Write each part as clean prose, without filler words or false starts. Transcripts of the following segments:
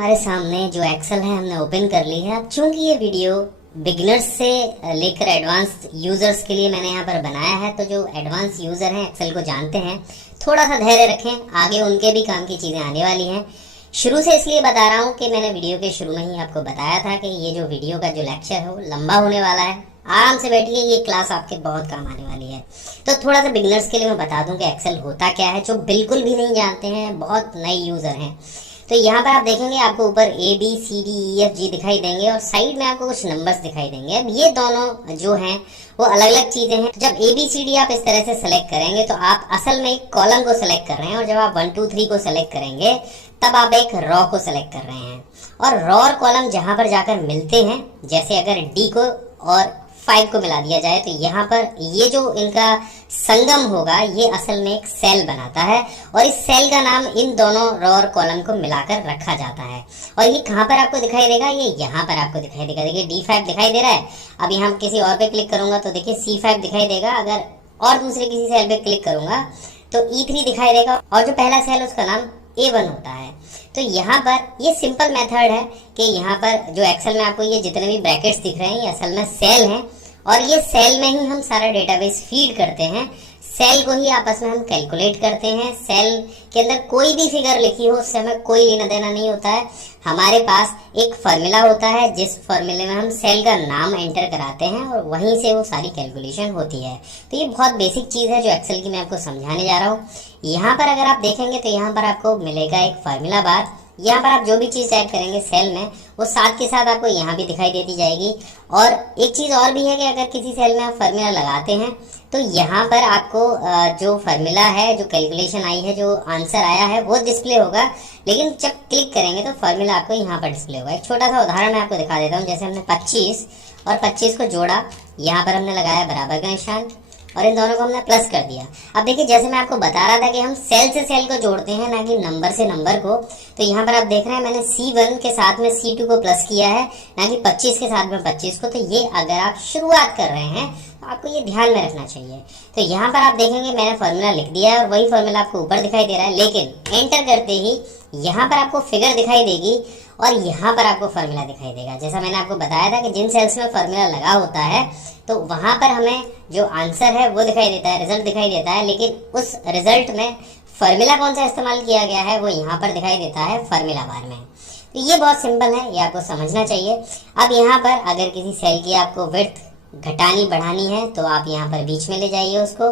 हमारे सामने जो एक्सेल है हमने ओपन कर ली है। अब चूंकि ये वीडियो बिगिनर्स से लेकर एडवांस यूजर्स के लिए मैंने यहाँ पर बनाया है, तो जो एडवांस यूजर हैं एक्सेल को जानते हैं, थोड़ा सा धैर्य रखें, आगे उनके भी काम की चीज़ें आने वाली हैं। शुरू से इसलिए बता रहा हूँ कि मैंने वीडियो के शुरू में ही आपको बताया था कि ये जो वीडियो का जो लेक्चर है वो लंबा होने वाला है। आराम से बैठिए, ये क्लास आपके बहुत काम आने वाली है। तो थोड़ा सा बिगिनर्स के लिए मैं बता दूं कि एक्सेल होता क्या है, जो बिल्कुल भी नहीं जानते हैं, बहुत नए यूज़र हैं। तो यहाँ पर आप देखेंगे आपको ऊपर ABCDEFG दिखाई देंगे और साइड में आपको कुछ नंबर्स दिखाई देंगे। अब ये दोनों जो हैं वो अलग अलग चीज़ें हैं। जब ABCD आप इस तरह से सेलेक्ट करेंगे तो आप असल में एक कॉलम को सेलेक्ट कर रहे हैं, और जब आप 1 2 3 को सेलेक्ट करेंगे तब आप एक रॉ को सेलेक्ट कर रहे हैं। और रॉ और कॉलम जहाँ पर जाकर मिलते हैं, जैसे अगर D को और 5 को मिला दिया जाए तो यहाँ पर ये जो इनका संगम होगा ये असल में एक सेल बनाता है, और इस सेल का नाम इन दोनों रो और कॉलम को मिलाकर रखा जाता है। और ये कहाँ पर आपको दिखाई देगा, ये यहाँ पर आपको दिखाई देगा। देखिए D5 दिखाई दे रहा है। अब यहाँ किसी और पे क्लिक करूंगा तो देखिए C5 दिखाई देगा। अगर और दूसरे किसी सेल पे क्लिक करूंगा तो E3 दिखाई देगा, और जो पहला सेल उसका नाम A1 होता है। तो यहाँ पर ये सिंपल मेथड है कि यहाँ पर जो एक्सेल में आपको ये जितने भी ब्रैकेट्स दिख रहे हैं ये असल में सेल हैं, और ये सेल में ही हम सारा डेटाबेस फीड करते हैं। सेल को ही आपस में हम कैलकुलेट करते हैं। सेल के अंदर कोई भी फिगर लिखी हो उससे हमें कोई लेना देना नहीं होता है। हमारे पास एक फार्मूला होता है जिस फार्मूले में हम सेल का नाम एंटर कराते हैं और वहीं से वो सारी कैलकुलेशन होती है। तो ये बहुत बेसिक चीज़ है जो एक्सेल की मैं आपको समझाने जा रहा हूँ। यहाँ पर अगर आप देखेंगे तो यहाँ पर आपको मिलेगा एक फार्मूला बार। यहाँ पर आप जो भी चीज़ टाइप करेंगे सेल में वो साथ के साथ आपको यहाँ भी दिखाई देती जाएगी। और एक चीज़ और भी है कि अगर किसी सेल में आप फार्मूला लगाते हैं तो यहाँ पर आपको जो फार्मूला है, जो कैलकुलेशन आई है, जो आंसर आया है वो डिस्प्ले होगा, लेकिन जब क्लिक करेंगे तो फार्मूला आपको यहाँ पर डिस्प्ले होगा। एक छोटा सा उदाहरण मैं आपको दिखा देता हूँ। जैसे हमने 25 और 25 को जोड़ा, यहाँ पर हमने लगाया बराबर का निशान और इन दोनों को हमने प्लस कर दिया। अब देखिए जैसे मैं आपको बता रहा था कि हम सेल से सेल को जोड़ते हैं ना कि नंबर से नंबर को, तो यहाँ पर आप देख रहे हैं मैंने C1 के साथ में C2 को प्लस किया है, ना कि 25 के साथ में 25 को। तो ये अगर आप शुरुआत कर रहे हैं तो आपको ये ध्यान में रखना चाहिए। तो यहाँ पर आप देखेंगे मैंने फार्मूला लिख दिया है और वही फार्मूला आपको ऊपर दिखाई दे रहा है, लेकिन एंटर करते ही यहाँ पर आपको फिगर दिखाई देगी और यहाँ पर आपको फार्मूला दिखाई देगा। जैसा मैंने आपको बताया था कि जिन सेल्स में फार्मूला लगा होता है तो वहाँ पर हमें जो आंसर है वो दिखाई देता है, रिजल्ट दिखाई देता है, लेकिन उस रिजल्ट में फार्मूला कौन सा इस्तेमाल किया गया है वो यहाँ पर दिखाई देता है फार्मूला बार में। तो ये बहुत सिंपल है, ये आपको समझना चाहिए। अब यहाँ पर अगर किसी सेल की आपको विड्थ घटानी बढ़ानी है तो आप यहाँ पर बीच में ले जाइए उसको।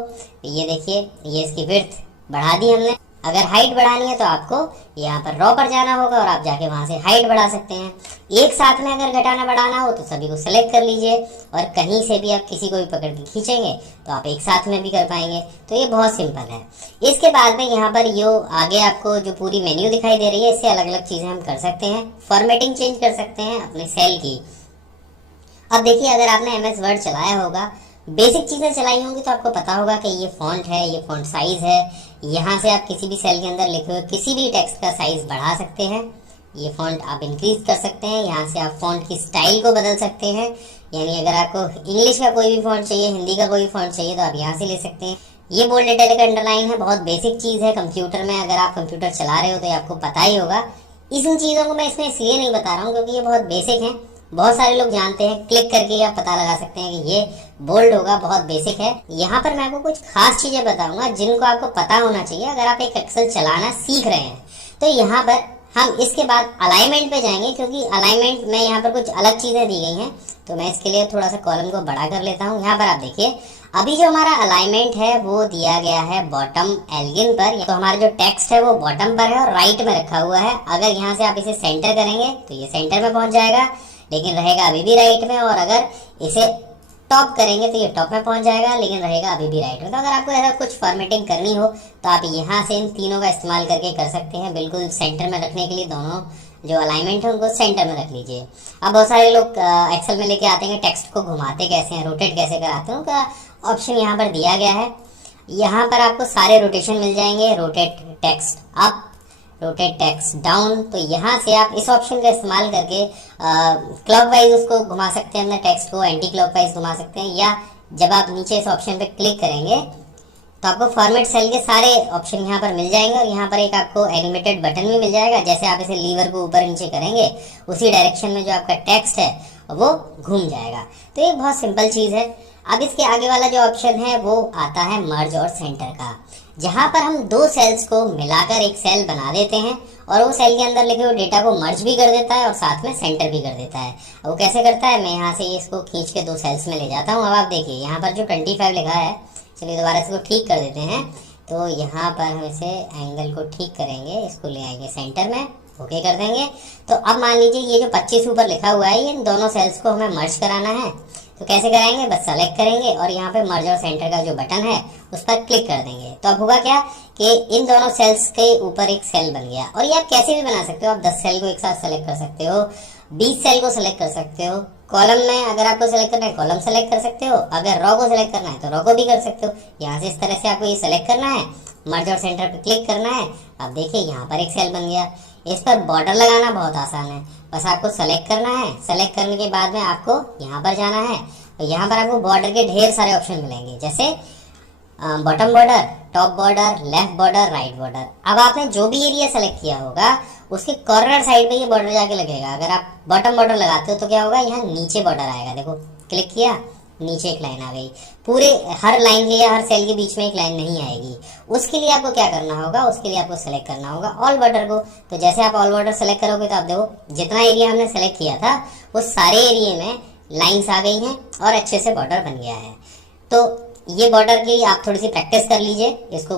ये देखिए ये इसकी विड्थ बढ़ा दी हमने। अगर हाइट बढ़ानी है तो आपको यहाँ पर रॉ पर जाना होगा और आप जाके वहाँ से हाइट बढ़ा सकते हैं। एक साथ में अगर घटाना बढ़ाना हो तो सभी को सेलेक्ट कर लीजिए, और कहीं से भी आप किसी को भी पकड़ के खींचेंगे तो आप एक साथ में भी कर पाएंगे। तो ये बहुत सिंपल है। इसके बाद में यहाँ पर यो आगे आपको जो पूरी मेन्यू दिखाई दे रही है, इससे अलग अलग चीज़ें हम कर सकते हैं। फॉर्मेटिंग चेंज कर सकते हैं अपने सेल की। अब देखिए अगर आपने MS वर्ड चलाया होगा, बेसिक चीज़ें चलाई होंगी तो आपको पता होगा कि ये फॉन्ट है, ये फॉन्ट साइज़ है। यहाँ से आप किसी भी सेल के अंदर लिखे हुए किसी भी टेक्स्ट का साइज़ बढ़ा सकते हैं। ये फॉन्ट आप इंक्रीज कर सकते हैं। यहाँ से आप फॉन्ट की स्टाइल को बदल सकते हैं, यानी अगर आपको इंग्लिश का कोई भी फॉन्ट चाहिए, हिंदी का कोई फॉन्ट चाहिए तो आप यहाँ से ले सकते हैं। ये बोल्ड इटैलिक अंडरलाइन है, बहुत बेसिक चीज़ है कंप्यूटर में। अगर आप कंप्यूटर चला रहे हो तो ये आपको पता ही होगा। इन चीज़ों को मैं इसमें इसलिए नहीं बता रहा हूँ क्योंकि ये बहुत बेसिक हैं, बहुत सारे लोग जानते हैं। क्लिक करके आप पता लगा सकते हैं कि ये बोल्ड होगा, बहुत बेसिक है। यहाँ पर मैं आपको कुछ खास चीजें बताऊंगा जिनको आपको पता होना चाहिए अगर आप एक एक्सेल चलाना सीख रहे हैं। तो यहाँ पर हम इसके बाद अलाइनमेंट पे जाएंगे, क्योंकि अलाइनमेंट में यहाँ पर कुछ अलग चीजें दी गई हैं। तो मैं इसके लिए थोड़ा सा कॉलम को बड़ा कर लेता हूँ। यहाँ पर आप देखिए अभी जो हमारा अलाइनमेंट है वो दिया गया है बॉटम एलियन पर। तो हमारा जो टेक्स्ट है वो बॉटम पर है और राइट में रखा हुआ है। अगर यहाँ से आप इसे सेंटर करेंगे तो ये सेंटर में पहुंच जाएगा, लेकिन रहेगा अभी भी राइट में। और अगर इसे टॉप करेंगे तो ये टॉप में पहुंच जाएगा, लेकिन रहेगा अभी भी राइट में। तो अगर आपको ऐसा कुछ फॉर्मेटिंग करनी हो तो आप यहाँ से इन तीनों का इस्तेमाल करके कर सकते हैं। बिल्कुल सेंटर में रखने के लिए दोनों जो अलाइनमेंट है उनको सेंटर में रख लीजिए। अब बहुत सारे लोग एक्सेल में लेके आते हैं, टेक्स्ट को घुमाते कैसे हैं, रोटेट कैसे कराते हैं, उनका ऑप्शन यहाँ पर दिया गया है। यहाँ पर आपको सारे रोटेशन मिल जाएंगे, rotate text up, rotate text down. तो यहाँ से आप इस ऑप्शन का इस्तेमाल करके क्लॉकवाइज उसको घुमा सकते हैं, अपने टेक्स्ट को एंटी क्लॉकवाइज घुमा सकते हैं। या जब आप नीचे इस ऑप्शन पे क्लिक करेंगे तो आपको फॉर्मेट सेल के सारे ऑप्शन यहाँ पर मिल जाएंगे और यहाँ पर एक आपको एनिमेटेड बटन भी मिल जाएगा। जैसे आप इसे लीवर को ऊपर नीचे करेंगे उसी डायरेक्शन में जो आपका टेक्स्ट है वो घूम जाएगा। तो ये बहुत सिंपल चीज़ है। अब इसके आगे वाला जो ऑप्शन है वो आता है मर्ज और सेंटर का, जहाँ पर हम दो सेल्स को मिलाकर एक सेल बना देते हैं और वो सेल के अंदर लिखे हुए डेटा को मर्ज भी कर देता है और साथ में सेंटर भी कर देता है। वो कैसे करता है, मैं यहाँ से इसको खींच के दो सेल्स में ले जाता हूँ। अब आप देखिए यहाँ पर जो 25 लिखा है, चलिए दोबारा इसको ठीक कर देते हैं। तो यहाँ पर हम इसे एंगल को ठीक करेंगे, इसको ले आएंगे सेंटर में, ओके कर देंगे। तो अब मान लीजिए ये जो 25 ऊपर लिखा हुआ है, इन दोनों सेल्स को हमें मर्ज कराना है। तो कैसे कराएंगे, बस सेलेक्ट करेंगे और यहाँ पे मर्ज और सेंटर का जो बटन है उस पर क्लिक कर देंगे। तो अब होगा क्या कि इन दोनों सेल्स के ऊपर एक सेल बन गया। और ये आप कैसे भी बना सकते हो, आप 10 सेल को एक साथ सेलेक्ट कर सकते हो, 20 सेल को सेलेक्ट कर सकते हो। कॉलम में अगर आपको सेलेक्ट करना है कॉलम सेलेक्ट कर सकते हो, अगर रो को सेलेक्ट करना है तो रो को भी कर सकते हो। यहाँ से इस तरह से आपको ये सेलेक्ट करना है, मर्ज और सेंटर पे क्लिक करना है। अब देखिए यहाँ पर एक सेल बन गया। इस पर बॉर्डर लगाना बहुत आसान है, बस आपको सेलेक्ट करना है। सेलेक्ट करने के बाद में आपको यहाँ पर जाना है, तो यहाँ पर आपको बॉर्डर के ढेर सारे ऑप्शन मिलेंगे, जैसे bottom border, top border, left border, right border. अब आपने जो भी एरिया सेलेक्ट किया होगा उसके कॉर्नर साइड पे ये बॉर्डर जाके लगेगा। अगर आप बॉटम बॉर्डर लगाते हो तो क्या होगा, यहाँ नीचे बॉर्डर आएगा। देखो क्लिक किया, नीचे एक लाइन आ गई। पूरे हर लाइन के या हर सेल के बीच में एक लाइन नहीं आएगी। उसके लिए आपको क्या करना होगा, उसके लिए आपको सेलेक्ट करना होगा ऑल बॉर्डर को। तो जैसे आप ऑल बॉर्डर सेलेक्ट करोगे तो आप देखो जितना एरिया हमने सेलेक्ट किया था वो सारे एरिया में लाइन्स आ गई हैं और अच्छे से बॉर्डर बन गया है। तो ये बॉर्डर के लिए आप थोड़ी सी प्रैक्टिस कर लीजिए, इसको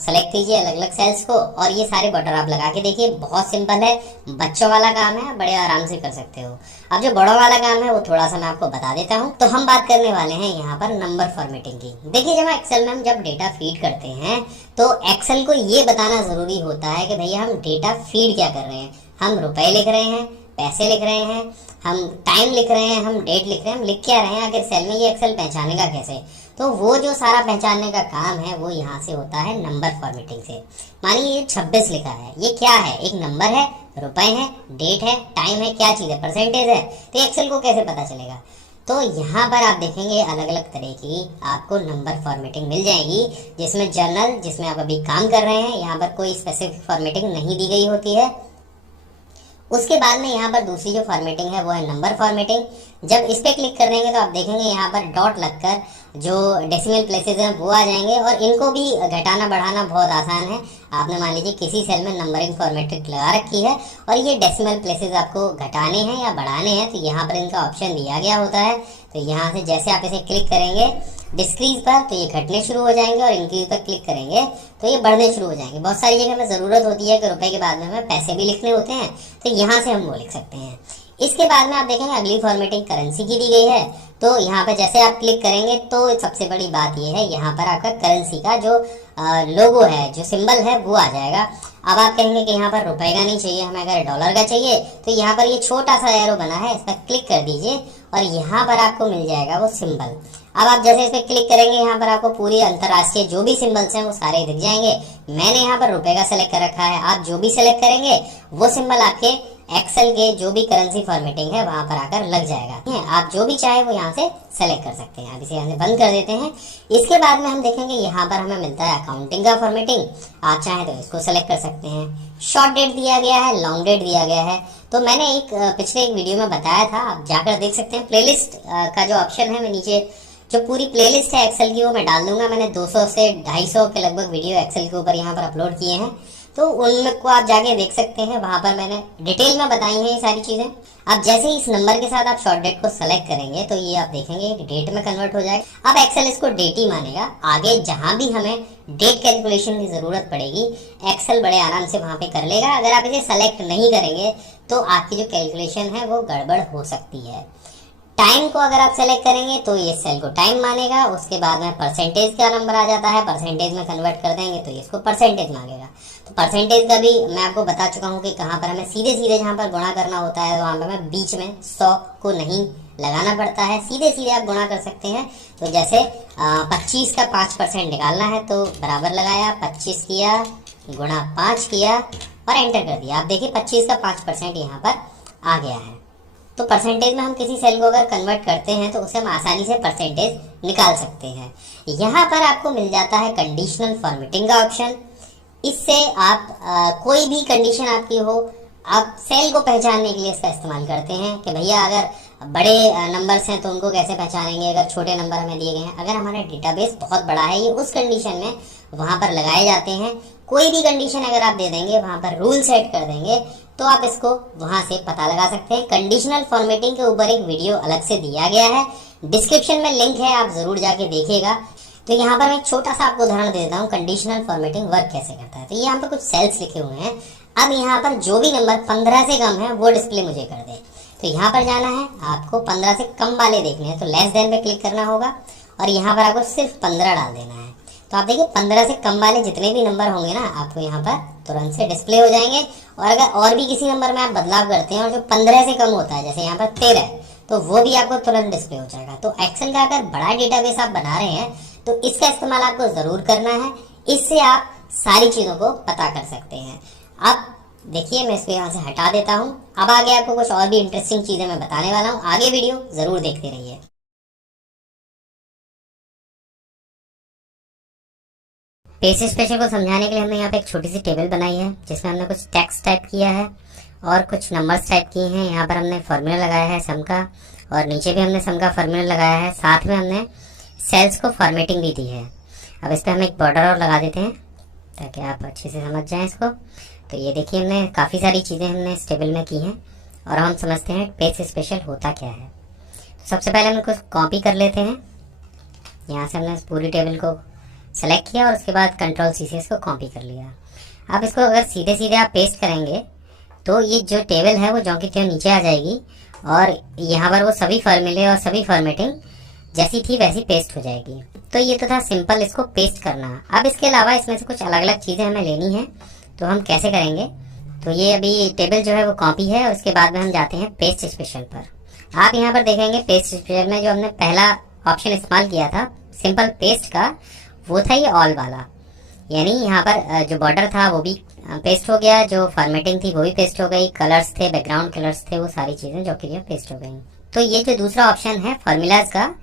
सेलेक्ट कीजिए अलग अलग सेल्स को और ये सारे बॉर्डर आप लगा के देखिए। बहुत सिंपल है, बच्चों वाला काम है, बड़े आराम से कर सकते हो। अब जो बड़ों वाला काम है वो थोड़ा सा मैं आपको बता देता हूँ। तो हम बात करने वाले हैं यहाँ पर नंबर फॉर्मेटिंग की। देखिए जब एक्सेल में हम जब डेटा फीड करते हैं तो एक्सेल को ये बताना जरूरी होता है कि भैया हम डेटा फीड क्या कर रहे हैं। हम रुपए लिख रहे हैं, पैसे लिख रहे हैं, हम टाइम लिख रहे हैं, हम डेट लिख रहे हैं, हम लिख क्या रहे हैं, आखिर सेल में ये एक्सेल पहचानेगा कैसे। तो वो जो सारा पहचानने का काम है वो यहाँ से होता है नंबर फॉर्मेटिंग से। मानिए ये 26 लिखा है, ये क्या है, एक नंबर है, रुपए है, डेट है, टाइम है, क्या चीज़ है, परसेंटेज है। तो एक्सेल को कैसे पता चलेगा। तो यहाँ पर आप देखेंगे अलग अलग तरह की आपको नंबर फॉर्मेटिंग मिल जाएगी, जिसमें जर्नल, जिसमें आप अभी काम कर रहे हैं, यहाँ पर कोई स्पेसिफिक फॉर्मेटिंग नहीं दी गई होती है। उसके बाद में यहाँ पर दूसरी जो फॉर्मेटिंग है वो है नंबर फॉर्मेटिंग। जब इस पर क्लिक कर देंगे तो आप देखेंगे यहाँ पर डॉट लगकर जो डेसिमल प्लेसेस हैं वो आ जाएंगे और इनको भी घटाना बढ़ाना बहुत आसान है। आपने मान लीजिए किसी सेल में नंबरिंग फॉर्मेटिंग लगा रखी है और ये डेसिमल प्लेसेस आपको घटाने हैं या बढ़ाने हैं, तो यहाँ पर इनका ऑप्शन दिया गया होता है। तो यहाँ से जैसे आप इसे क्लिक करेंगे डिस्क्रीज पर तो ये घटने शुरू हो जाएंगे और इंक्रीज पर क्लिक करेंगे तो ये बढ़ने शुरू हो जाएंगे। बहुत सारी जगह में ज़रूरत होती है कि रुपए के बाद में हमें पैसे भी लिखने होते हैं, तो यहाँ से हम वो लिख सकते हैं। इसके बाद में आप देखेंगे अगली फॉर्मेटिंग करेंसी की दी गई है। तो यहाँ पर जैसे आप क्लिक करेंगे तो सबसे बड़ी बात ये है, यहाँ पर आपका करेंसी का जो लोगो है, जो सिंबल है वो आ जाएगा। अब आप कहेंगे कि यहाँ पर रुपए का नहीं चाहिए, हमें अगर डॉलर का चाहिए, तो यहाँ पर ये छोटा सा एरो बना है, इस पर क्लिक कर दीजिए और यहाँ पर आपको मिल जाएगा वो सिंबल। अब आप जैसे इस पर क्लिक करेंगे यहाँ पर आपको पूरी अंतर्राष्ट्रीय जो भी सिंबल्स हैं वो सारे दिख जाएंगे। मैंने यहाँ पर रुपए का सेलेक्ट कर रखा है, आप जो भी सेलेक्ट करेंगे वो सिंबल आपके एक्सेल के जो भी करेंसी फॉर्मेटिंग है वहां पर आकर लग जाएगा। आप जो भी चाहे वो यहाँ से सेलेक्ट कर सकते हैं। आप इसे यहाँ से बंद कर देते हैं। इसके बाद में हम देखेंगे यहाँ पर हमें मिलता है अकाउंटिंग का फॉर्मेटिंग। आप चाहें तो इसको सेलेक्ट कर सकते हैं। शॉर्ट डेट दिया गया है, लॉन्ग डेट दिया गया है। तो मैंने पिछले एक वीडियो में बताया था, आप जाकर देख सकते हैं। प्लेलिस्ट का जो ऑप्शन है, मैं नीचे जो पूरी प्लेलिस्ट है एक्सेल की वो मैं डाल दूंगा। मैंने 200 से 250 के लगभग वीडियो एक्सेल के ऊपर यहाँ पर अपलोड किए हैं, तो उनको आप जाके देख सकते हैं। वहां पर मैंने डिटेल में बताई हैं ये सारी चीजें। अब जैसे ही इस नंबर के साथ आप शॉर्ट डेट को सेलेक्ट करेंगे तो ये आप देखेंगे एक डेट में कन्वर्ट हो जाएगा। अब एक्सेल इसको डेट ही मानेगा। आगे जहां भी हमें डेट कैलकुलेशन की जरूरत पड़ेगी एक्सेल बड़े आराम से वहां पे कर लेगा। अगर आप इसे सेलेक्ट नहीं करेंगे तो आपकी जो कैलकुलेशन है वो गड़बड़ हो सकती है। टाइम को अगर आप सेलेक्ट करेंगे तो ये सेल को टाइम मानेगा। उसके बाद में परसेंटेज का नंबर आ जाता है, परसेंटेज में कन्वर्ट कर देंगे तो इसको परसेंटेज मांगेगा। तो परसेंटेज का भी मैं आपको बता चुका हूँ कि कहाँ पर हमें सीधे सीधे जहाँ पर गुणा करना होता है वहाँ पर हमें बीच में 100 को नहीं लगाना पड़ता है, सीधे सीधे आप गुणा कर सकते हैं। तो जैसे 25 का 5% निकालना है तो बराबर लगाया, 25 किया गुणा 5 किया और एंटर कर दिया। आप देखिए 25 का 5% यहाँ पर आ गया है। तो परसेंटेज में हम किसी सेल को अगर कन्वर्ट करते हैं तो उसे हम आसानी से परसेंटेज निकाल सकते हैं। यहाँ पर आपको मिल जाता है कंडीशनल फॉर्मेटिंग का ऑप्शन। इससे आप कोई भी कंडीशन आपकी हो, आप सेल को पहचानने के लिए इसका इस्तेमाल करते हैं कि भैया अगर बड़े नंबर्स हैं तो उनको कैसे पहचानेंगे, अगर छोटे नंबर हमें दिए गए हैं, अगर हमारा डेटाबेस बहुत बड़ा है, ये उस कंडीशन में वहाँ पर लगाए जाते हैं। कोई भी कंडीशन अगर आप दे देंगे, वहाँ पर रूल सेट कर देंगे, तो आप इसको वहाँ से पता लगा सकते हैं। कंडीशनल फॉर्मेटिंग के ऊपर एक वीडियो अलग से दिया गया है, डिस्क्रिप्शन में लिंक है, आप जरूर जाके देखिएगा। तो यहाँ पर मैं एक छोटा सा आपको उदाहरण दे देता हूँ कंडीशनल फॉर्मेटिंग वर्क कैसे करता है। तो यहाँ पर कुछ सेल्स लिखे हुए हैं। अब यहाँ पर जो भी नंबर 15 से कम है वो डिस्प्ले मुझे कर दे। तो यहाँ पर जाना है, आपको 15 से कम वाले देखने हैं, तो लेस देन पे क्लिक करना होगा और यहाँ पर आपको सिर्फ 15 डाल देना है। तो आप देखिए 15 से कम वाले जितने भी नंबर होंगे ना, आपको यहाँ पर तुरंत से डिस्प्ले हो जाएंगे। और अगर और भी किसी नंबर में आप बदलाव करते हैं और जो 15 से कम होता है, जैसे यहाँ पर 13, तो वो भी आपको तुरंत डिस्प्ले हो जाएगा। तो एक्सेल का अगर बड़ा डेटाबेस आप बना रहे हैं तो इसका इस्तेमाल आपको जरूर करना है। इससे आप सारी चीजों को पता कर सकते हैं। अब देखिए मैं इसको यहाँ से हटा देता हूँ। अब आगे आपको कुछ और भी इंटरेस्टिंग चीजें मैं बताने वाला हूँ, आगे वीडियो जरूर देखते रहिए। पेज स्पेशल को समझाने के लिए हमने यहाँ पे एक छोटी सी टेबल बनाई है, जिसमें हमने कुछ टेक्स्ट टाइप किया है और कुछ नंबर्स टाइप किए हैं। यहाँ पर हमने फॉर्मूला लगाया है सम का, और नीचे भी हमने सम का फॉर्मूला लगाया है। साथ में हमने सेल्स को फॉर्मेटिंग भी दी है। अब इस पर हम एक बॉर्डर और लगा देते हैं ताकि आप अच्छे से समझ जाएं इसको। तो ये देखिए हमने काफ़ी सारी चीज़ें हमने इस टेबल में की हैं और हम समझते हैं पेज स्पेशल होता क्या है। तो सबसे पहले हम इसको कॉपी कर लेते हैं। यहाँ से हमने पूरी टेबल को सेलेक्ट किया और उसके बाद कंट्रोल सी से इसको कॉपी कर लिया। अब इसको अगर सीधे सीधे आप पेस्ट करेंगे तो ये जो टेबल है वो ज्यों की त्यों नीचे आ जाएगी और यहाँ पर वो सभी फॉर्मूले और सभी फॉर्मेटिंग जैसी थी वैसी पेस्ट हो जाएगी। तो ये तो था सिंपल इसको पेस्ट करना। अब इसके अलावा इसमें से कुछ अलग अलग चीज़ें हमें लेनी है, तो हम कैसे करेंगे। तो ये अभी टेबल जो है वो कॉपी है और उसके बाद में हम जाते हैं पेस्ट स्पेशल पर। आप यहाँ पर देखेंगे पेस्ट स्पेशल में जो हमने पहला ऑप्शन इस्तेमाल किया था सिंपल पेस्ट का, वो था ये ऑल वाला। यानी यहाँ पर जो बॉर्डर था वो भी पेस्ट हो गया, जो फॉर्मेटिंग थी वो भी पेस्ट हो गई, कलर्स थे, बैकग्राउंड कलर्स थे, वो सारी चीज़ें जो कि पेस्ट हो गई। तो ये जो दूसरा ऑप्शन है फॉर्मूलाज का,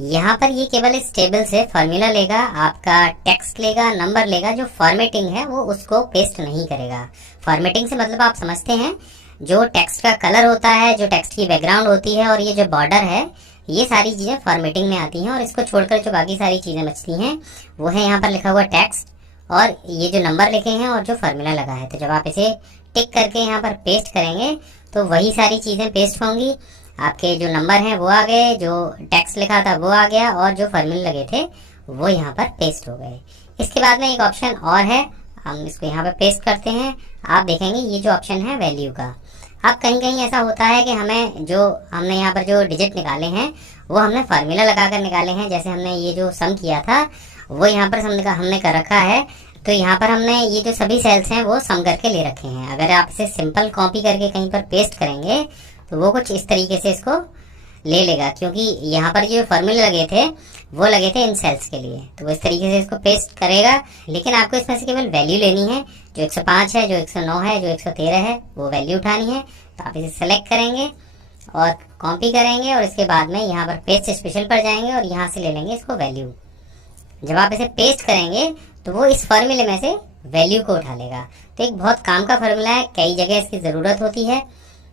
यहाँ पर ये केवल इस टेबल से फॉर्मूला लेगा, आपका टेक्स्ट लेगा, नंबर लेगा, जो फॉर्मेटिंग है वो उसको पेस्ट नहीं करेगा। फॉर्मेटिंग से मतलब आप समझते हैं जो टेक्स्ट का कलर होता है, जो टेक्स्ट की बैकग्राउंड होती है और ये जो बॉर्डर है, ये सारी चीज़ें फॉर्मेटिंग में आती हैं। और इसको छोड़कर जो बाकी सारी चीज़ें बचती हैं वो है यहाँ पर लिखा हुआ टेक्स्ट और ये जो नंबर लिखे हैं और जो फॉर्मूला लगा है। तो जब आप इसे टिक करके यहाँ पर पेस्ट करेंगे तो वही सारी चीज़ें पेस्ट होंगी। आपके जो नंबर हैं वो आ गए, जो टेक्स्ट लिखा था वो आ गया और जो फॉर्मूले लगे थे वो यहाँ पर पेस्ट हो गए। इसके बाद में एक ऑप्शन और है, हम इसको यहाँ पर पेस्ट करते हैं। आप देखेंगे ये जो ऑप्शन है वैल्यू का। अब कहीं कहीं ऐसा होता है कि हमने यहाँ पर जो डिजिट निकाले हैं वो हमने फार्मूला लगाकर निकाले हैं। जैसे हमने ये जो सम किया था वो यहाँ पर हमने कर रखा है। तो यहाँ पर हमने ये जो सभी सेल्स हैं वो सम करके ले रखे हैं। अगर आप इसे सिंपल कॉपी करके कहीं पर पेस्ट करेंगे तो वो कुछ इस तरीके से इसको ले लेगा, क्योंकि यहाँ पर जो फॉर्मूले लगे थे वो लगे थे इन सेल्स के लिए, तो वो इस तरीके से इसको पेस्ट करेगा। लेकिन आपको इसमें से केवल वैल्यू लेनी है। जो 105 है, जो 109 है, जो 113 है, वो वैल्यू उठानी है। तो आप इसे सेलेक्ट करेंगे और कॉपी करेंगे और इसके बाद में यहाँ पर पेस्ट स्पेशल पर जाएंगे और यहाँ से ले लेंगे इसको वैल्यू। जब आप इसे पेस्ट करेंगे तो वो इस फॉर्मूले में से वैल्यू को उठा लेगा। तो एक बहुत काम का फॉर्मूला है, कई जगह इसकी ज़रूरत होती है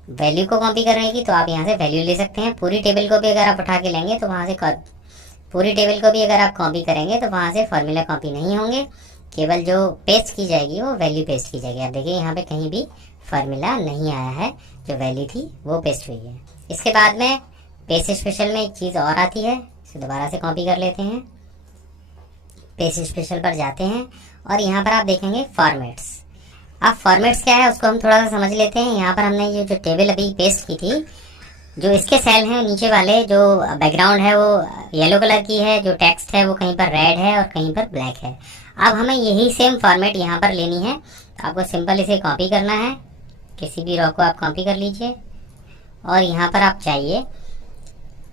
वैल्यू को कॉपी करने की। तो आप यहाँ से वैल्यू ले सकते हैं। पूरी टेबल को भी अगर आप उठा के लेंगे तो वहाँ से पूरी टेबल को भी अगर आप कॉपी करेंगे तो वहाँ से फॉर्मूला कॉपी नहीं होंगे, केवल जो पेस्ट की जाएगी वो वैल्यू पेस्ट की जाएगी। आप देखिए यहाँ पे कहीं भी फॉर्मूला नहीं आया है, जो वैल्यू थी वो पेस्ट हुई है। इसके बाद में पेस्ट स्पेशल में एक चीज़ और आती है, इसे दोबारा से कॉपी कर लेते हैं। पेस्ट स्पेशल पर जाते हैं और यहाँ पर आप देखेंगे फॉर्मेट्स। अब फॉर्मेट्स क्या है उसको हम थोड़ा सा समझ लेते हैं। यहाँ पर हमने ये जो टेबल अभी पेस्ट की थी, जो इसके सेल हैं नीचे वाले, जो बैकग्राउंड है वो येलो कलर की है, जो टेक्स्ट है वो कहीं पर रेड है और कहीं पर ब्लैक है। अब हमें यही सेम फॉर्मेट यहाँ पर लेनी है। तो आपको सिंपल इसे कॉपी करना है, किसी भी रो को आप कॉपी कर लीजिए और यहाँ पर आप चाहिए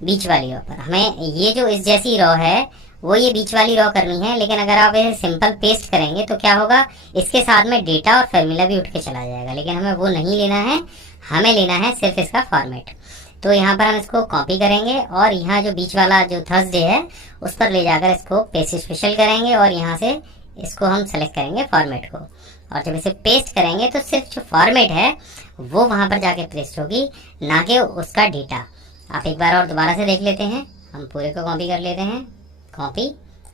बीच वाली रो पर। हमें ये जो इस जैसी रो है वो ये बीच वाली रो करनी है। लेकिन अगर आप इसे सिंपल पेस्ट करेंगे तो क्या होगा, इसके साथ में डेटा और फॉर्मूला भी उठ के चला जाएगा। लेकिन हमें वो नहीं लेना है, हमें लेना है सिर्फ इसका फॉर्मेट। तो यहाँ पर हम इसको कॉपी करेंगे और यहाँ जो बीच वाला जो थर्सडे है उस पर ले जाकर इसको पेस्ट स्पेशल करेंगे और यहाँ से इसको हम सेलेक्ट करेंगे फॉर्मेट को। और जब इसे पेस्ट करेंगे तो सिर्फ जो फॉर्मेट है वो वहाँ पर जाके पेस्ट होगी, ना कि उसका डेटा। आप एक बार और दोबारा से देख लेते हैं। हम पूरे को कॉपी कर लेते हैं, कॉपी,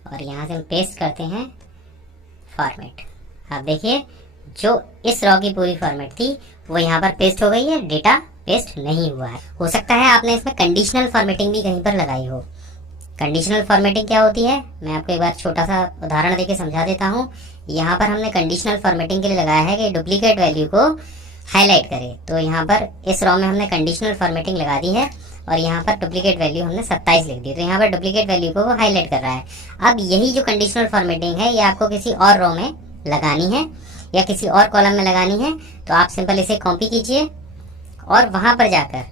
और यहाँ से हम पेस्ट करते हैं फॉर्मेट। आप देखिए जो इस रॉ की पूरी फॉर्मेट थी वो यहाँ पर पेस्ट हो गई है, डेटा पेस्ट नहीं हुआ है। हो सकता है आपने इसमें कंडीशनल फॉर्मेटिंग भी कहीं पर लगाई हो। कंडीशनल फॉर्मेटिंग क्या होती है, मैं आपको एक बार छोटा सा उदाहरण देके समझा देता हूँ। यहाँ पर हमने कंडीशनल फॉर्मेटिंग के लिए लगाया है कि डुप्लीकेट वैल्यू को हाईलाइट करे। तो यहाँ पर इस रॉ में हमने कंडीशनल फॉर्मेटिंग लगा दी है और यहाँ पर डुप्लीकेट वैल्यू हमने 27 लिख दी। तो यहाँ पर डुप्लीकेट वैल्यू को वो हाईलाइट कर रहा है। अब यही जो कंडीशनल फॉर्मेटिंग है ये आपको किसी और रॉ में लगानी है या किसी और कॉलम में लगानी है। तो आप सिंपल इसे कॉपी कीजिए और वहां पर जाकर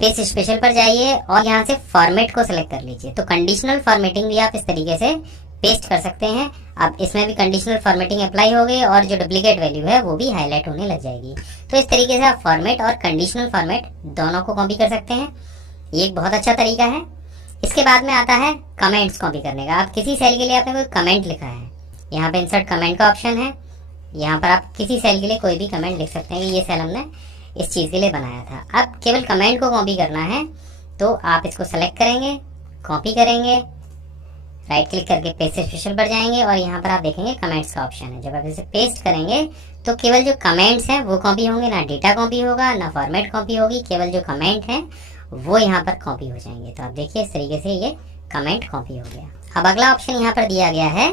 पेस्ट स्पेशल पर जाइए और यहाँ से फॉर्मेट को सिलेक्ट कर लीजिए। तो कंडीशनल फॉर्मेटिंग भी आप इस तरीके से पेस्ट कर सकते हैं। अब इसमें भी कंडीशनल फॉर्मेटिंग अप्लाई हो गई और जो डुप्लीकेट वैल्यू है वो भी हाईलाइट होने लग जाएगी। तो इस तरीके से आप फॉर्मेट और कंडीशनल फॉर्मेट दोनों को कॉपी कर सकते हैं। ये एक बहुत अच्छा तरीका है। इसके बाद में आता है कमेंट्स कॉपी करने का। आप किसी सेल के लिए आपने कोई कमेंट लिखा है, यहाँ पे इंसर्ट कमेंट का ऑप्शन है। यहाँ पर आप किसी सेल के लिए कोई भी कमेंट लिख सकते हैं कि ये सेल हमने इस चीज़ के लिए बनाया था। अब केवल कमेंट को कॉपी करना है तो आप इसको सेलेक्ट करेंगे, कॉपी करेंगे, राइट क्लिक करके पेस्ट स्पेशल पर जाएंगे और यहाँ पर आप देखेंगे कमेंट्स का ऑप्शन है। जब आप इसे पेस्ट करेंगे तो केवल जो कमेंट्स हैं वो कॉपी होंगे, ना डेटा कॉपी होगा ना फॉर्मेट कॉपी होगी, केवल जो कमेंट हैं वो यहाँ पर कॉपी हो जाएंगे। तो आप देखिए इस तरीके से ये कमेंट कॉपी हो गया। अब अगला ऑप्शन यहाँ पर दिया गया है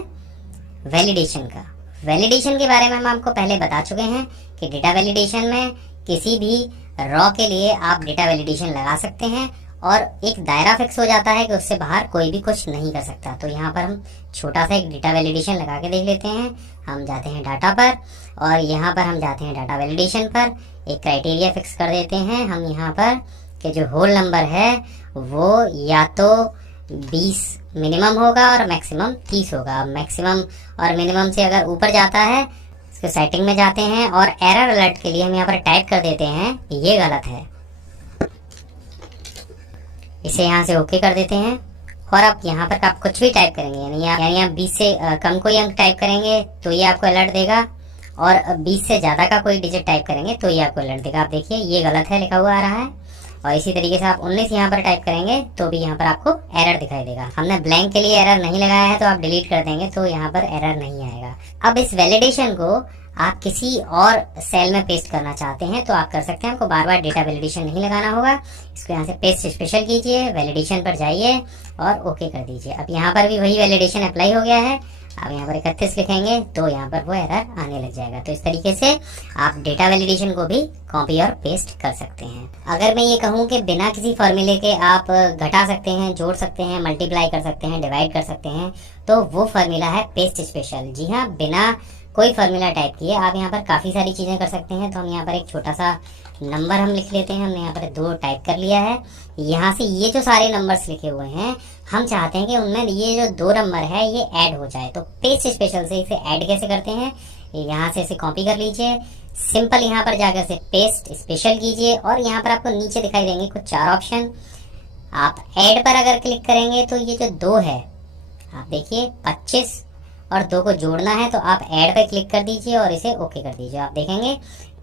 वैलिडेशन का। वैलिडेशन के बारे में हम आपको पहले बता चुके हैं कि डेटा वैलिडेशन में किसी भी रॉ के लिए आप डेटा वैलिडेशन लगा सकते हैं और एक दायरा फिक्स हो जाता है कि उससे बाहर कोई भी कुछ नहीं कर सकता। तो यहाँ पर हम छोटा सा एक डेटा वैलिडेशन लगा के देख लेते हैं। हम जाते हैं डाटा पर और यहाँ पर हम जाते हैं डाटा वैलिडेशन पर, एक क्राइटेरिया फिक्स कर देते हैं हम यहाँ पर कि जो होल नंबर है वो या तो 20 मिनिमम होगा और मैक्सिमम 30 होगा। मैक्सिमम और मिनिमम से अगर ऊपर जाता है इसको सेटिंग में जाते हैं और एरर अलर्ट के लिए हम यहाँ पर टाइप कर देते हैं ये गलत है, इसे यहाँ से ओके कर देते हैं। और अब यहाँ पर आप कुछ भी टाइप करेंगे यानी आप 20 से कम कोई अंक टाइप करेंगे तो ये आपको अलर्ट देगा और 20 से ज़्यादा का कोई डिजिट टाइप करेंगे तो ये आपको अलर्ट देगा। आप देखिए ये गलत है लिखा हुआ आ रहा है। और इसी तरीके से आप 19 यहाँ पर टाइप करेंगे तो भी यहाँ पर आपको एरर दिखाई देगा। हमने ब्लैंक के लिए एरर नहीं लगाया है तो आप डिलीट कर देंगे तो यहाँ पर एरर नहीं आएगा। अब इस वैलिडेशन को आप किसी और सेल में पेस्ट करना चाहते हैं तो आप कर सकते हैं। आपको बार बार डेटा वैलिडेशन नहीं लगाना होगा। इसको यहाँ से पेस्ट स्पेशल कीजिए, वैलिडेशन पर जाइए और ओके कर दीजिए। अब यहाँ पर भी वही वैलिडेशन अप्लाई हो गया है। अब यहाँ पर 31 लिखेंगे तो यहाँ पर वो एरर आने लग जाएगा। तो इस तरीके से आप डेटा वैलिडेशन को भी कॉपी और पेस्ट कर सकते हैं। अगर मैं ये कहूँ कि बिना किसी फॉर्मूले के आप घटा सकते हैं, जोड़ सकते हैं, मल्टीप्लाई कर सकते हैं, डिवाइड कर सकते हैं, तो वो फॉर्मूला है पेस्ट स्पेशल। जी हाँ, बिना कोई फॉर्मूला टाइप किए आप यहाँ पर काफ़ी सारी चीज़ें कर सकते हैं। तो हम यहाँ पर एक छोटा सा नंबर हम लिख लेते हैं। हमने यहाँ पर 2 टाइप कर लिया है। यहाँ से ये जो सारे नंबर्स लिखे हुए हैं हम चाहते हैं कि उनमें ये जो 2 नंबर है ये ऐड हो जाए। तो पेस्ट स्पेशल से इसे ऐड कैसे करते हैं, यहाँ से इसे कॉपी कर लीजिए, सिंपल यहाँ पर जाकर से पेस्ट स्पेशल कीजिए और यहाँ पर आपको नीचे दिखाई देंगे कुछ 4 ऑप्शन। आप ऐड पर अगर क्लिक करेंगे तो ये जो 2 है आप देखिए 25 और 2 को जोड़ना है तो आप ऐड पर क्लिक कर दीजिए और इसे ओके कर दीजिए। आप देखेंगे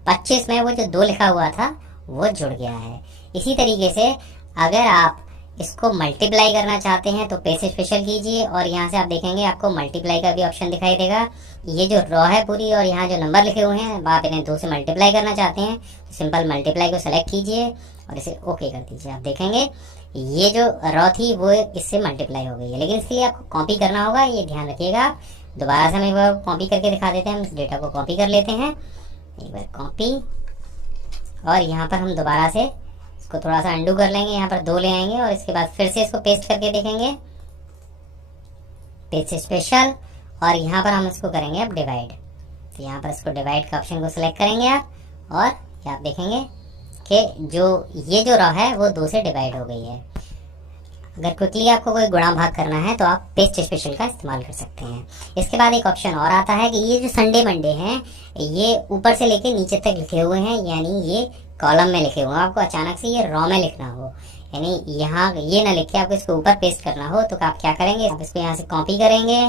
25 में वो जो 2 लिखा हुआ था वो जुड़ गया है। इसी तरीके से अगर आप इसको मल्टीप्लाई करना चाहते हैं तो पेस्ट स्पेशल कीजिए और यहाँ से आप देखेंगे आपको मल्टीप्लाई का भी ऑप्शन दिखाई देगा। ये जो रॉ है पूरी और यहाँ जो नंबर लिखे हुए हैं आप इन्हें 2 से मल्टीप्लाई करना चाहते हैं तो सिंपल मल्टीप्लाई को सेलेक्ट कीजिए और इसे ओके कर दीजिए। आप देखेंगे ये जो रॉ थी वो इससे मल्टीप्लाई हो गई है, लेकिन इसके लिए आपको कॉपी करना होगा, ये ध्यान रखिएगा। दोबारा से हम एक बार कॉपी करके दिखा देते हैं। हम इस डेटा को कॉपी कर लेते हैं, एक बार कॉपी, और यहाँ पर हम दोबारा से इसको थोड़ा सा अंडू कर लेंगे, यहाँ पर 2 ले आएंगे और इसके बाद फिर से इसको पेस्ट करके देखेंगे पेस्ट स्पेशल, और यहाँ पर हम इसको करेंगे अब डिवाइड। तो यहाँ पर इसको डिवाइड का ऑप्शन को सिलेक्ट करेंगे आप और आप देखेंगे कि ये जो रॉ है वो 2 से डिवाइड हो गई है। अगर क्विकली आपको कोई गुणा भाग करना है तो आप पेस्ट स्पेशल का इस्तेमाल कर सकते हैं। इसके बाद एक ऑप्शन और आता है कि ये जो संडे मंडे हैं ये ऊपर से लेके नीचे तक लिखे हुए हैं, यानी ये कॉलम में लिखे हुए आपको अचानक से ये रो में लिखना हो, यानी यहाँ ये ना लिख के आपको इसको ऊपर पेस्ट करना हो, तो आप क्या करेंगे, आप इसको यहाँ से कॉपी करेंगे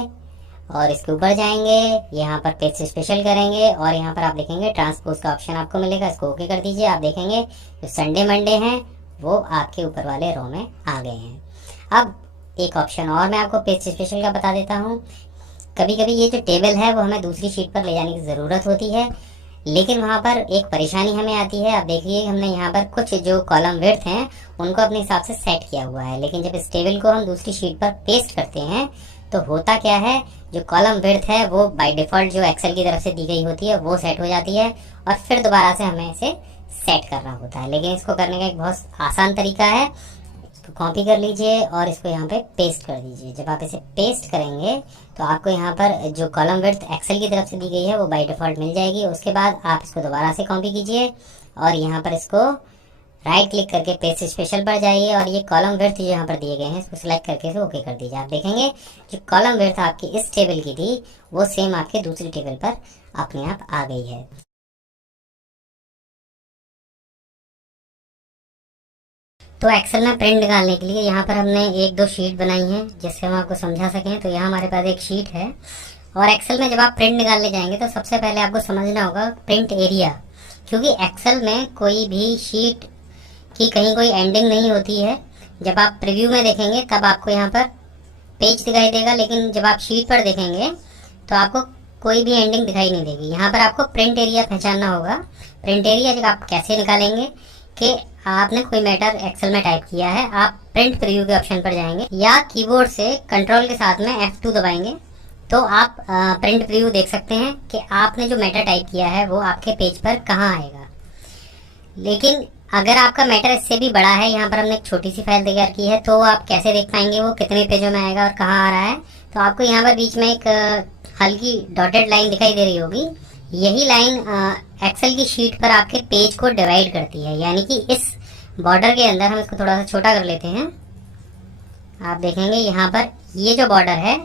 और इसके ऊपर जाएंगे, यहाँ पर पेज स्पेशल करेंगे और यहाँ पर आप देखेंगे ट्रांसपोज का ऑप्शन आपको मिलेगा, इसको ओके कर दीजिए। आप देखेंगे जो संडे मंडे हैं वो आपके ऊपर वाले रो में आ गए हैं। अब एक ऑप्शन और मैं आपको पेज स्पेशल का बता देता हूँ। कभी कभी ये जो टेबल है वो हमें दूसरी शीट पर ले जाने की ज़रूरत होती है, लेकिन वहाँ पर एक परेशानी हमें आती है। आप देखिए हमने यहाँ पर कुछ जो कॉलम विड्थ हैं उनको अपने हिसाब से सेट किया हुआ है, लेकिन जब इस टेबल को हम दूसरी शीट पर पेस्ट करते हैं तो होता क्या है, जो कॉलम विड्थ है वो बाय डिफॉल्ट जो एक्सेल की तरफ से दी गई होती है वो सेट हो जाती है और फिर दोबारा से हमें इसे सेट करना होता है। लेकिन इसको करने का एक बहुत आसान तरीका है, इसको कॉपी कर लीजिए और इसको यहाँ पे पेस्ट कर दीजिए। जब आप इसे पेस्ट करेंगे तो आपको यहाँ पर जो कॉलम विड्थ एक्सेल की तरफ से दी गई है वो बाय डिफॉल्ट मिल जाएगी। उसके बाद आप इसको दोबारा से कॉपी कीजिए और यहाँ पर इसको राइट क्लिक करके पेज स्पेशल पर जाइए और ये कॉलम विड्थ जो यहाँ पर दिए गए हैं इसको सिलेक्ट करके इसे ओके कर दीजिए। आप देखेंगे जो कॉलम विड्थ आपकी इस टेबल की थी वो सेम आपके दूसरी टेबल पर अपने आप आ गई है। तो एक्सेल में प्रिंट निकालने के लिए यहाँ पर हमने एक दो शीट बनाई है जिससे हम आपको समझा सकें। तो यहाँ हमारे पास एक शीट है और एक्सेल में जब आप प्रिंट निकालने जाएंगे तो सबसे पहले आपको समझना होगा प्रिंट एरिया, क्योंकि एक्सेल में कोई भी शीट कि कहीं कोई एंडिंग नहीं होती है। जब आप प्रीव्यू में देखेंगे तब आपको यहाँ पर पेज दिखाई देगा, लेकिन जब आप शीट पर देखेंगे तो आपको कोई भी एंडिंग दिखाई नहीं देगी। यहाँ पर आपको प्रिंट एरिया पहचानना होगा। प्रिंट एरिया जब आप कैसे निकालेंगे कि आपने कोई मैटर एक्सेल में टाइप किया है, आप प्रिंट प्रीव्यू के ऑप्शन पर जाएंगे या कीबोर्ड से कंट्रोल के साथ में F2 दबाएंगे तो आप प्रिंट प्रीव्यू देख सकते हैं कि आपने जो मैटर टाइप किया है वो आपके पेज पर कहाँ आएगा। लेकिन अगर आपका मैटर इससे भी बड़ा है, यहाँ पर हमने एक छोटी सी फाइल तैयार की है, तो आप कैसे देख पाएंगे वो कितने पेजों में आएगा और कहाँ आ रहा है। तो आपको यहाँ पर बीच में एक हल्की डॉटेड लाइन दिखाई दे रही होगी। यही लाइन एक्सेल की शीट पर आपके पेज को डिवाइड करती है, यानी कि इस बॉर्डर के अंदर हम इसको थोड़ा सा छोटा कर लेते हैं। आप देखेंगे यहाँ पर ये जो बॉर्डर है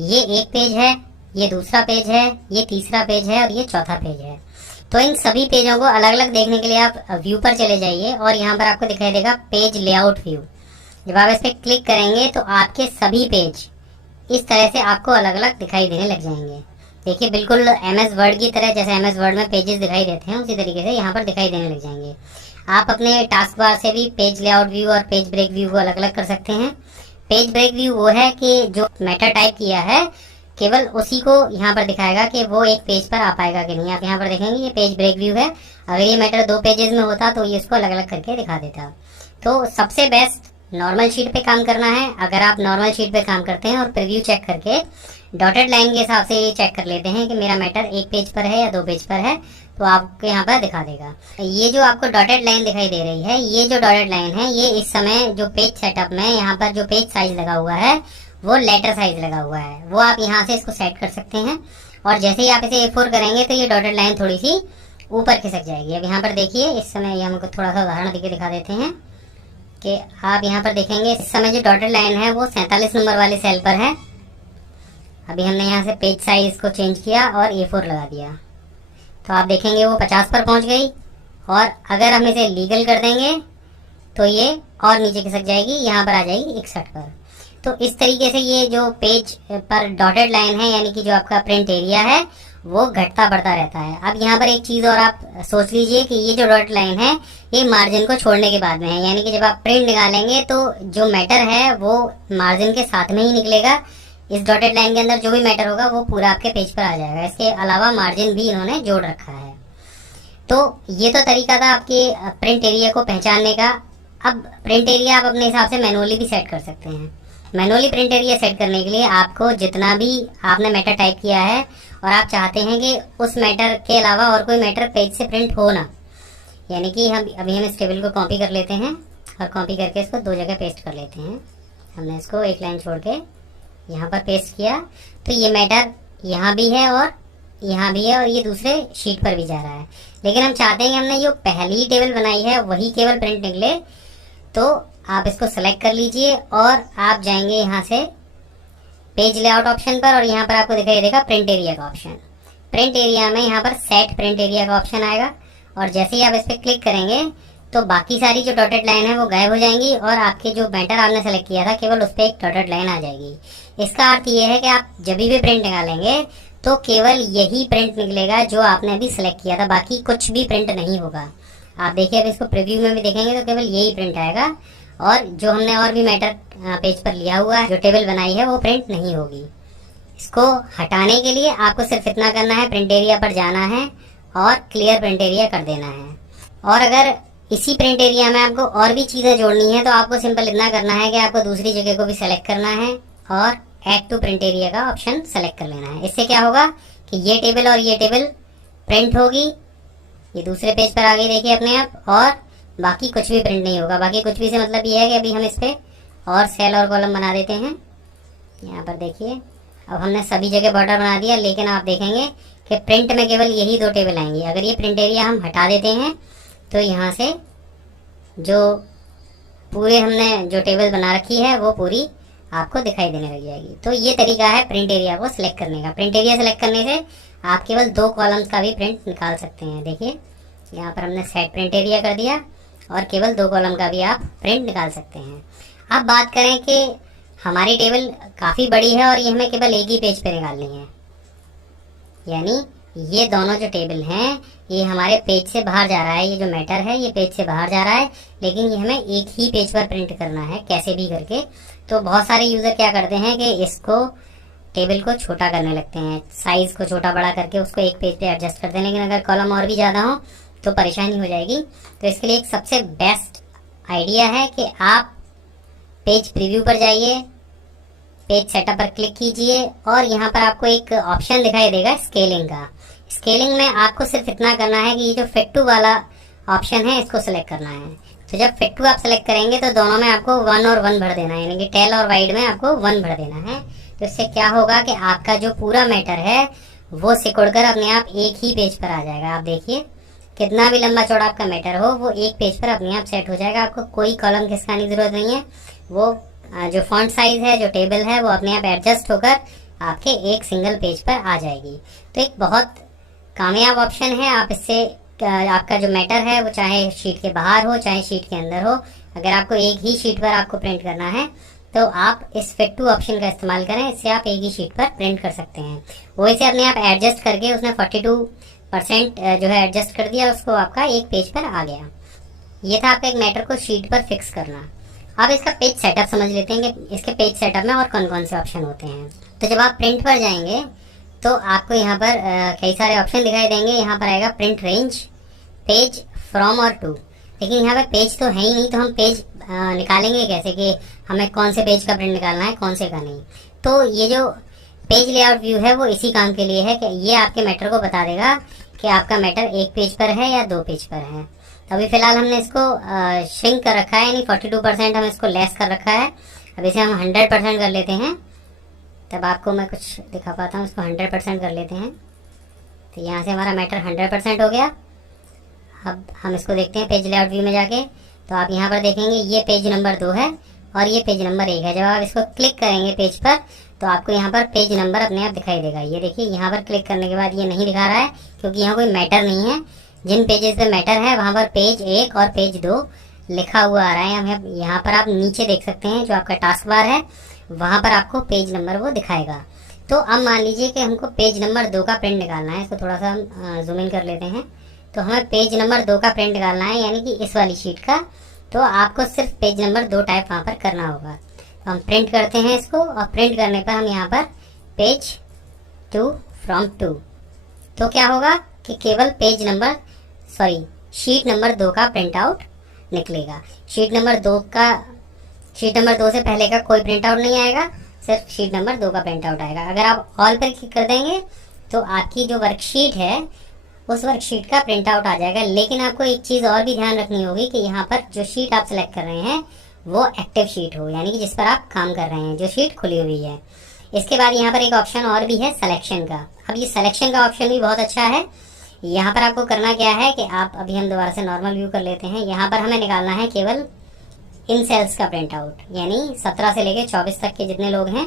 ये एक पेज है, ये दूसरा पेज है, ये तीसरा पेज है और ये चौथा पेज है। तो इन सभी पेजों को अलग अलग देखने के लिए आप व्यू पर चले जाइए और यहाँ पर आपको दिखाई देगा पेज लेआउट व्यू। जब आप इस पर क्लिक करेंगे तो आपके सभी पेज इस तरह से आपको अलग अलग दिखाई देने लग जाएंगे। देखिए बिल्कुल MS वर्ड की तरह, जैसे MS वर्ड में पेजेस दिखाई देते हैं उसी तरीके से यहाँ पर दिखाई देने लग जाएंगे। आप अपने टास्क बार से भी पेज लेआउट व्यू और पेज ब्रेक व्यू को अलग अलग कर सकते हैं। पेज ब्रेक व्यू वो है कि जो मैटर टाइप किया है केवल उसी को यहाँ पर दिखाएगा कि वो एक पेज पर आ पाएगा कि नहीं। आप यहाँ पर देखेंगे ये पेज ब्रेक व्यू है। अगर ये मैटर 2 पेजेस में होता तो ये इसको अलग अलग करके दिखा देता। तो सबसे बेस्ट नॉर्मल शीट पे काम करना है। अगर आप नॉर्मल शीट पे काम करते हैं और प्रीव्यू चेक करके डॉटेड लाइन के हिसाब से ये चेक कर लेते हैं कि मेरा मैटर 1 पेज पर है या 2 पेज पर है, तो आपको यहाँ पर दिखा देगा। ये जो आपको डॉटेड लाइन दिखाई दे रही है, ये जो डॉटेड लाइन है ये इस समय जो पेज सेटअप में यहाँ पर जो पेज साइज लगा हुआ है वो लेटर साइज लगा हुआ है, वो आप यहाँ से इसको सेट कर सकते हैं। और जैसे ही आप इसे A4 करेंगे तो ये डॉटेड लाइन थोड़ी सी ऊपर खिसक जाएगी। अब यहाँ पर देखिए इस समय ये हमको थोड़ा सा उदाहरण देके दिखा देते हैं कि आप यहाँ पर देखेंगे इस समय जो डॉटेड लाइन है वो 47 नंबर वाले सेल पर है। अभी हमने यहाँ से पेज साइज को चेंज किया और A4 लगा दिया तो आप देखेंगे वो 50 पर पहुँच गई। और अगर हम इसे लीगल कर देंगे तो ये और नीचे खिसक जाएगी, यहाँ पर आ जाएगी 61 पर। तो इस तरीके से ये जो पेज पर डॉटेड लाइन है यानी कि जो आपका प्रिंट एरिया है वो घटता बढ़ता रहता है। अब यहाँ पर एक चीज़ और आप सोच लीजिए कि ये जो डॉटेड लाइन है ये मार्जिन को छोड़ने के बाद में है, यानी कि जब आप प्रिंट निकालेंगे तो जो मैटर है वो मार्जिन के साथ में ही निकलेगा। इस डॉटेड लाइन के अंदर जो भी मैटर होगा वो पूरा आपके पेज पर आ जाएगा। इसके अलावा मार्जिन भी इन्होंने जोड़ रखा है। तो ये तो तरीका था आपके प्रिंट एरिया को पहचानने का। अब प्रिंट एरिया आप अपने हिसाब से मैनुअली भी सेट कर सकते हैं। मैनुअली प्रिंट एरिया सेट करने के लिए आपको जितना भी आपने मैटर टाइप किया है और आप चाहते हैं कि उस मैटर के अलावा और कोई मैटर पेज से प्रिंट हो ना, यानी कि हम इस टेबल को कॉपी कर लेते हैं और कॉपी करके इसको 2 जगह पेस्ट कर लेते हैं। हमने इसको एक लाइन छोड़ के यहाँ पर पेस्ट किया तो ये मैटर यहाँ भी है और यहाँ भी है और ये दूसरे शीट पर भी जा रहा है। लेकिन हम चाहते हैं कि हमने जो पहली टेबल बनाई है वही केवल प्रिंट निकले, तो आप इसको सेलेक्ट कर लीजिए और आप जाएंगे यहाँ से पेज लेआउट ऑप्शन पर और यहाँ पर आपको दिखाई देगा प्रिंट एरिया का ऑप्शन। प्रिंट एरिया में यहाँ पर सेट प्रिंट एरिया का ऑप्शन आएगा और जैसे ही आप इस पर क्लिक करेंगे तो बाकी सारी जो डॉटेड लाइन है वो गायब हो जाएंगी और आपके जो मैटर आपने सेलेक्ट किया था केवल उस पर एक डॉटेड लाइन आ जाएगी। इसका अर्थ ये है कि आप जब भी प्रिंट निकालेंगे तो केवल यही प्रिंट निकलेगा जो आपने अभी सेलेक्ट किया था, बाकी कुछ भी प्रिंट नहीं होगा। आप देखिए, अब इसको प्रीव्यू में भी देखेंगे तो केवल यही प्रिंट आएगा और जो हमने और भी मैटर पेज पर लिया हुआ है, जो टेबल बनाई है, वो प्रिंट नहीं होगी। इसको हटाने के लिए आपको सिर्फ इतना करना है, प्रिंट एरिया पर जाना है और क्लियर प्रिंट एरिया कर देना है। और अगर इसी प्रिंट एरिया में आपको और भी चीज़ें जोड़नी है तो आपको सिंपल इतना करना है कि आपको दूसरी जगह को भी सेलेक्ट करना है और ऐड टू प्रिंट एरिया का ऑप्शन सेलेक्ट कर लेना है। इससे क्या होगा कि ये टेबल और ये टेबल प्रिंट होगी, ये दूसरे पेज पर आ गई देखिए अपने आप, और बाकी कुछ भी प्रिंट नहीं होगा। बाकी कुछ भी से मतलब ये है कि अभी हम इस पर और सेल और कॉलम बना देते हैं। यहाँ पर देखिए, अब हमने सभी जगह बॉर्डर बना दिया, लेकिन आप देखेंगे कि प्रिंट में केवल यही दो टेबल आएंगी। अगर ये प्रिंट एरिया हम हटा देते हैं तो यहाँ से जो पूरे हमने जो टेबल बना रखी है वो पूरी आपको दिखाई देने लग जाएगी। तो ये तरीका है प्रिंट एरिया को सिलेक्ट करने का। प्रिंट एरिया सेलेक्ट करने से आप केवल 2 कॉलम्स का भी प्रिंट निकाल सकते हैं। देखिए, यहाँ पर हमने सेट प्रिंट एरिया कर दिया और केवल 2 कॉलम का भी आप प्रिंट निकाल सकते हैं। अब बात करें कि हमारी टेबल काफ़ी बड़ी है और ये हमें केवल एक ही पेज पे निकालनी है, यानी ये दोनों जो टेबल हैं ये हमारे पेज से बाहर जा रहा है। ये जो मैटर है ये पेज से बाहर जा रहा है, लेकिन ये हमें एक ही पेज पर प्रिंट करना है कैसे भी करके। तो बहुत सारे यूज़र क्या करते हैं कि इसको टेबल को छोटा करने लगते हैं, साइज को छोटा बड़ा करके उसको एक पेज पे एडजस्ट करते हैं। लेकिन अगर कॉलम और भी ज़्यादा हो तो परेशानी हो जाएगी। तो इसके लिए एक सबसे बेस्ट आइडिया है कि आप पेज प्रीव्यू पर जाइए, पेज सेटअप पर क्लिक कीजिए और यहाँ पर आपको एक ऑप्शन दिखाई देगा स्केलिंग का। स्केलिंग में आपको सिर्फ इतना करना है कि ये जो फिट टू वाला ऑप्शन है इसको सिलेक्ट करना है। तो जब फिट टू आप सेलेक्ट करेंगे तो दोनों में आपको 1 और 1 भर देना है, यानी कि टेल और वाइड में आपको 1 भर देना है। तो इससे क्या होगा कि आपका जो पूरा मैटर है वो सिकुड़कर अपने आप एक ही पेज पर आ जाएगा। आप देखिए, कितना भी लंबा चौड़ा आपका मैटर हो वो एक पेज पर अपने आप सेट हो जाएगा। आपको कोई कॉलम खिसकाने की जरूरत नहीं है। वो जो फॉन्ट साइज है, जो टेबल है, वो अपने आप एडजस्ट होकर आपके एक सिंगल पेज पर आ जाएगी। तो एक बहुत कामयाब ऑप्शन है। आप इससे आपका जो मैटर है वो चाहे शीट के बाहर हो चाहे शीट के अंदर हो, अगर आपको एक ही शीट पर आपको प्रिंट करना है तो आप इस फिट टू ऑप्शन का इस्तेमाल करें। इससे आप एक ही शीट पर प्रिंट कर सकते हैं। वो इसे अपने आप एडजस्ट करके उसने 42% जो है एडजस्ट कर दिया, उसको आपका एक पेज पर आ गया। ये था आपका एक मैटर को शीट पर फिक्स करना। अब इसका पेज सेटअप समझ लेते हैं कि इसके पेज सेटअप में और कौन कौन से ऑप्शन होते हैं। तो जब आप प्रिंट पर जाएंगे तो आपको यहाँ पर कई सारे ऑप्शन दिखाई देंगे। यहाँ पर आएगा प्रिंट रेंज, पेज, फ्रॉम और टू। लेकिन यहाँ पे पेज तो है ही नहीं, तो हम पेज निकालेंगे कैसे कि हमें कौन से पेज का प्रिंट निकालना है, कौन से का नहीं। तो ये जो पेज लेआउट व्यू है वो इसी काम के लिए है कि ये आपके मैटर को बता देगा कि आपका मैटर एक पेज पर है या 2 पेज पर है। अभी फिलहाल हमने इसको श्रिंक कर रखा है, यानी 42% हम इसको लेस कर रखा है। अब इसे हम 100% कर लेते हैं, तब आपको मैं कुछ दिखा पाता हूँ। इसको 100% कर लेते हैं तो यहाँ से हमारा मैटर 100% हो गया। अब हम इसको देखते हैं पेज लेआउट व्यू में जाके। तो आप यहाँ पर देखेंगे ये पेज नंबर 2 है और ये पेज नंबर 1 है। जब आप इसको क्लिक करेंगे पेज पर तो आपको यहाँ पर पेज नंबर अपने आप दिखाई देगा। ये देखिए, यहाँ पर क्लिक करने के बाद ये नहीं दिखा रहा है क्योंकि यहाँ कोई मैटर नहीं है। जिन पेजेस पे मैटर है वहाँ पर पेज 1 और पेज 2 लिखा हुआ आ रहा है। यहाँ पर आप नीचे देख सकते हैं, जो आपका टास्क बार है वहाँ पर आपको पेज नंबर वो दिखाएगा। तो अब मान लीजिए कि हमको पेज नंबर 2 का प्रिंट निकालना है। इसको थोड़ा सा हम जूम इन कर लेते हैं। तो हमें पेज नंबर 2 का प्रिंट निकालना है, यानी कि इस वाली शीट का। तो आपको सिर्फ पेज नंबर 2 टाइप वहाँ पर करना होगा। तो हम प्रिंट करते हैं इसको, और प्रिंट करने पर हम यहाँ पर पेज 2 फ्रॉम 2। तो क्या होगा कि केवल शीट नंबर 2 का प्रिंट आउट निकलेगा। शीट नंबर 2 से पहले का कोई प्रिंट आउट नहीं आएगा, सिर्फ शीट नंबर 2 का प्रिंट आउट आएगा। अगर आप ऑल पर क्लिक कर देंगे तो आपकी जो वर्कशीट है उस वर्कशीट का प्रिंट आउट आ जाएगा। लेकिन आपको एक चीज़ और भी ध्यान रखनी होगी कि यहाँ पर जो शीट आप सेलेक्ट कर रहे हैं वो एक्टिव शीट हो, यानी कि जिस पर आप काम कर रहे हैं, जो शीट खुली हुई है। इसके बाद यहाँ पर एक ऑप्शन और भी है सिलेक्शन का। अब ये सिलेक्शन का ऑप्शन भी बहुत अच्छा है। यहाँ पर आपको करना क्या है कि अभी हम दोबारा से नॉर्मल व्यू कर लेते हैं। यहाँ पर हमें निकालना है केवल इन सेल्स का प्रिंट आउट, यानी 17 से लेके 24 तक के जितने लोग हैं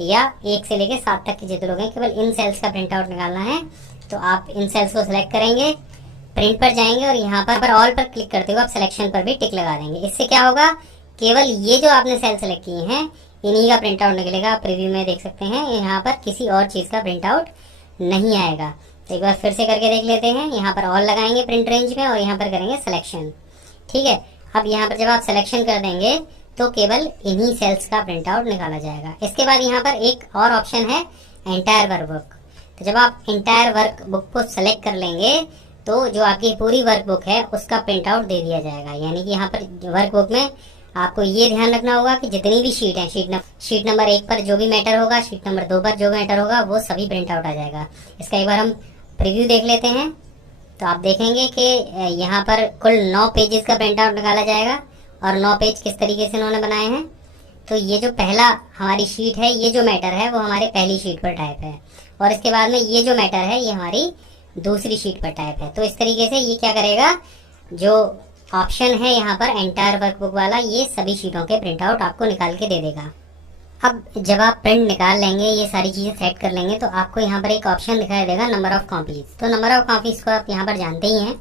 या 1 से लेके 7 तक के जितने लोग हैं, केवल इन सेल्स का प्रिंट आउट निकालना है। तो आप इन सेल्स को सिलेक्ट करेंगे, प्रिंट पर जाएंगे और यहाँ पर ऑल पर क्लिक करते हुए आप सिलेक्शन पर भी टिक लगा देंगे। इससे क्या होगा, केवल ये जो आपने सेल सेलेक्ट किए हैं इन्हीं का प्रिंट आउट निकलेगा। आप प्रीव्यू में देख सकते हैं यहाँ पर किसी और चीज़ का प्रिंट आउट नहीं आएगा। तो एक बार फिर से करके देख लेते हैं। यहाँ पर ऑल लगाएंगे प्रिंट रेंज में और यहाँ पर करेंगे सिलेक्शन। ठीक है, अब यहाँ पर जब आप सिलेक्शन कर देंगे तो केवल इन्हीं सेल्स का प्रिंट आउट निकाला जाएगा। इसके बाद यहाँ पर एक और ऑप्शन है एंटायर वर्कबुक। तो जब आप एंटायर वर्कबुक को सेलेक्ट कर लेंगे तो जो आपकी पूरी वर्कबुक है उसका प्रिंट आउट दे दिया जाएगा। यानी कि यहाँ पर वर्कबुक में आपको ये ध्यान रखना होगा कि जितनी भी शीट है, शीट नंबर 1 पर जो भी मैटर होगा, शीट नंबर 2 पर जो मैटर होगा, वो सभी प्रिंट आउट आ जाएगा। इसका एक बार हम प्रीव्यू देख लेते हैं। तो आप देखेंगे कि यहाँ पर कुल 9 पेजेस का प्रिंट आउट निकाला जाएगा। और 9 पेज किस तरीके से उन्होंने बनाए हैं, तो ये जो पहला हमारी शीट है, ये जो मैटर है वो हमारे पहली शीट पर टाइप है, और इसके बाद में ये जो मैटर है ये हमारी दूसरी शीट पर टाइप है। तो इस तरीके से ये क्या करेगा, जो ऑप्शन है यहाँ पर एंटायर वर्कबुक वाला, ये सभी शीटों के प्रिंट आउट आपको निकाल के दे देगा। अब जब आप प्रिंट निकाल लेंगे, ये सारी चीज़ें सेट कर लेंगे, तो आपको यहाँ पर एक ऑप्शन दिखाई देगा नंबर ऑफ कॉपीज। तो नंबर ऑफ कॉपीज को आप यहाँ पर जानते ही हैं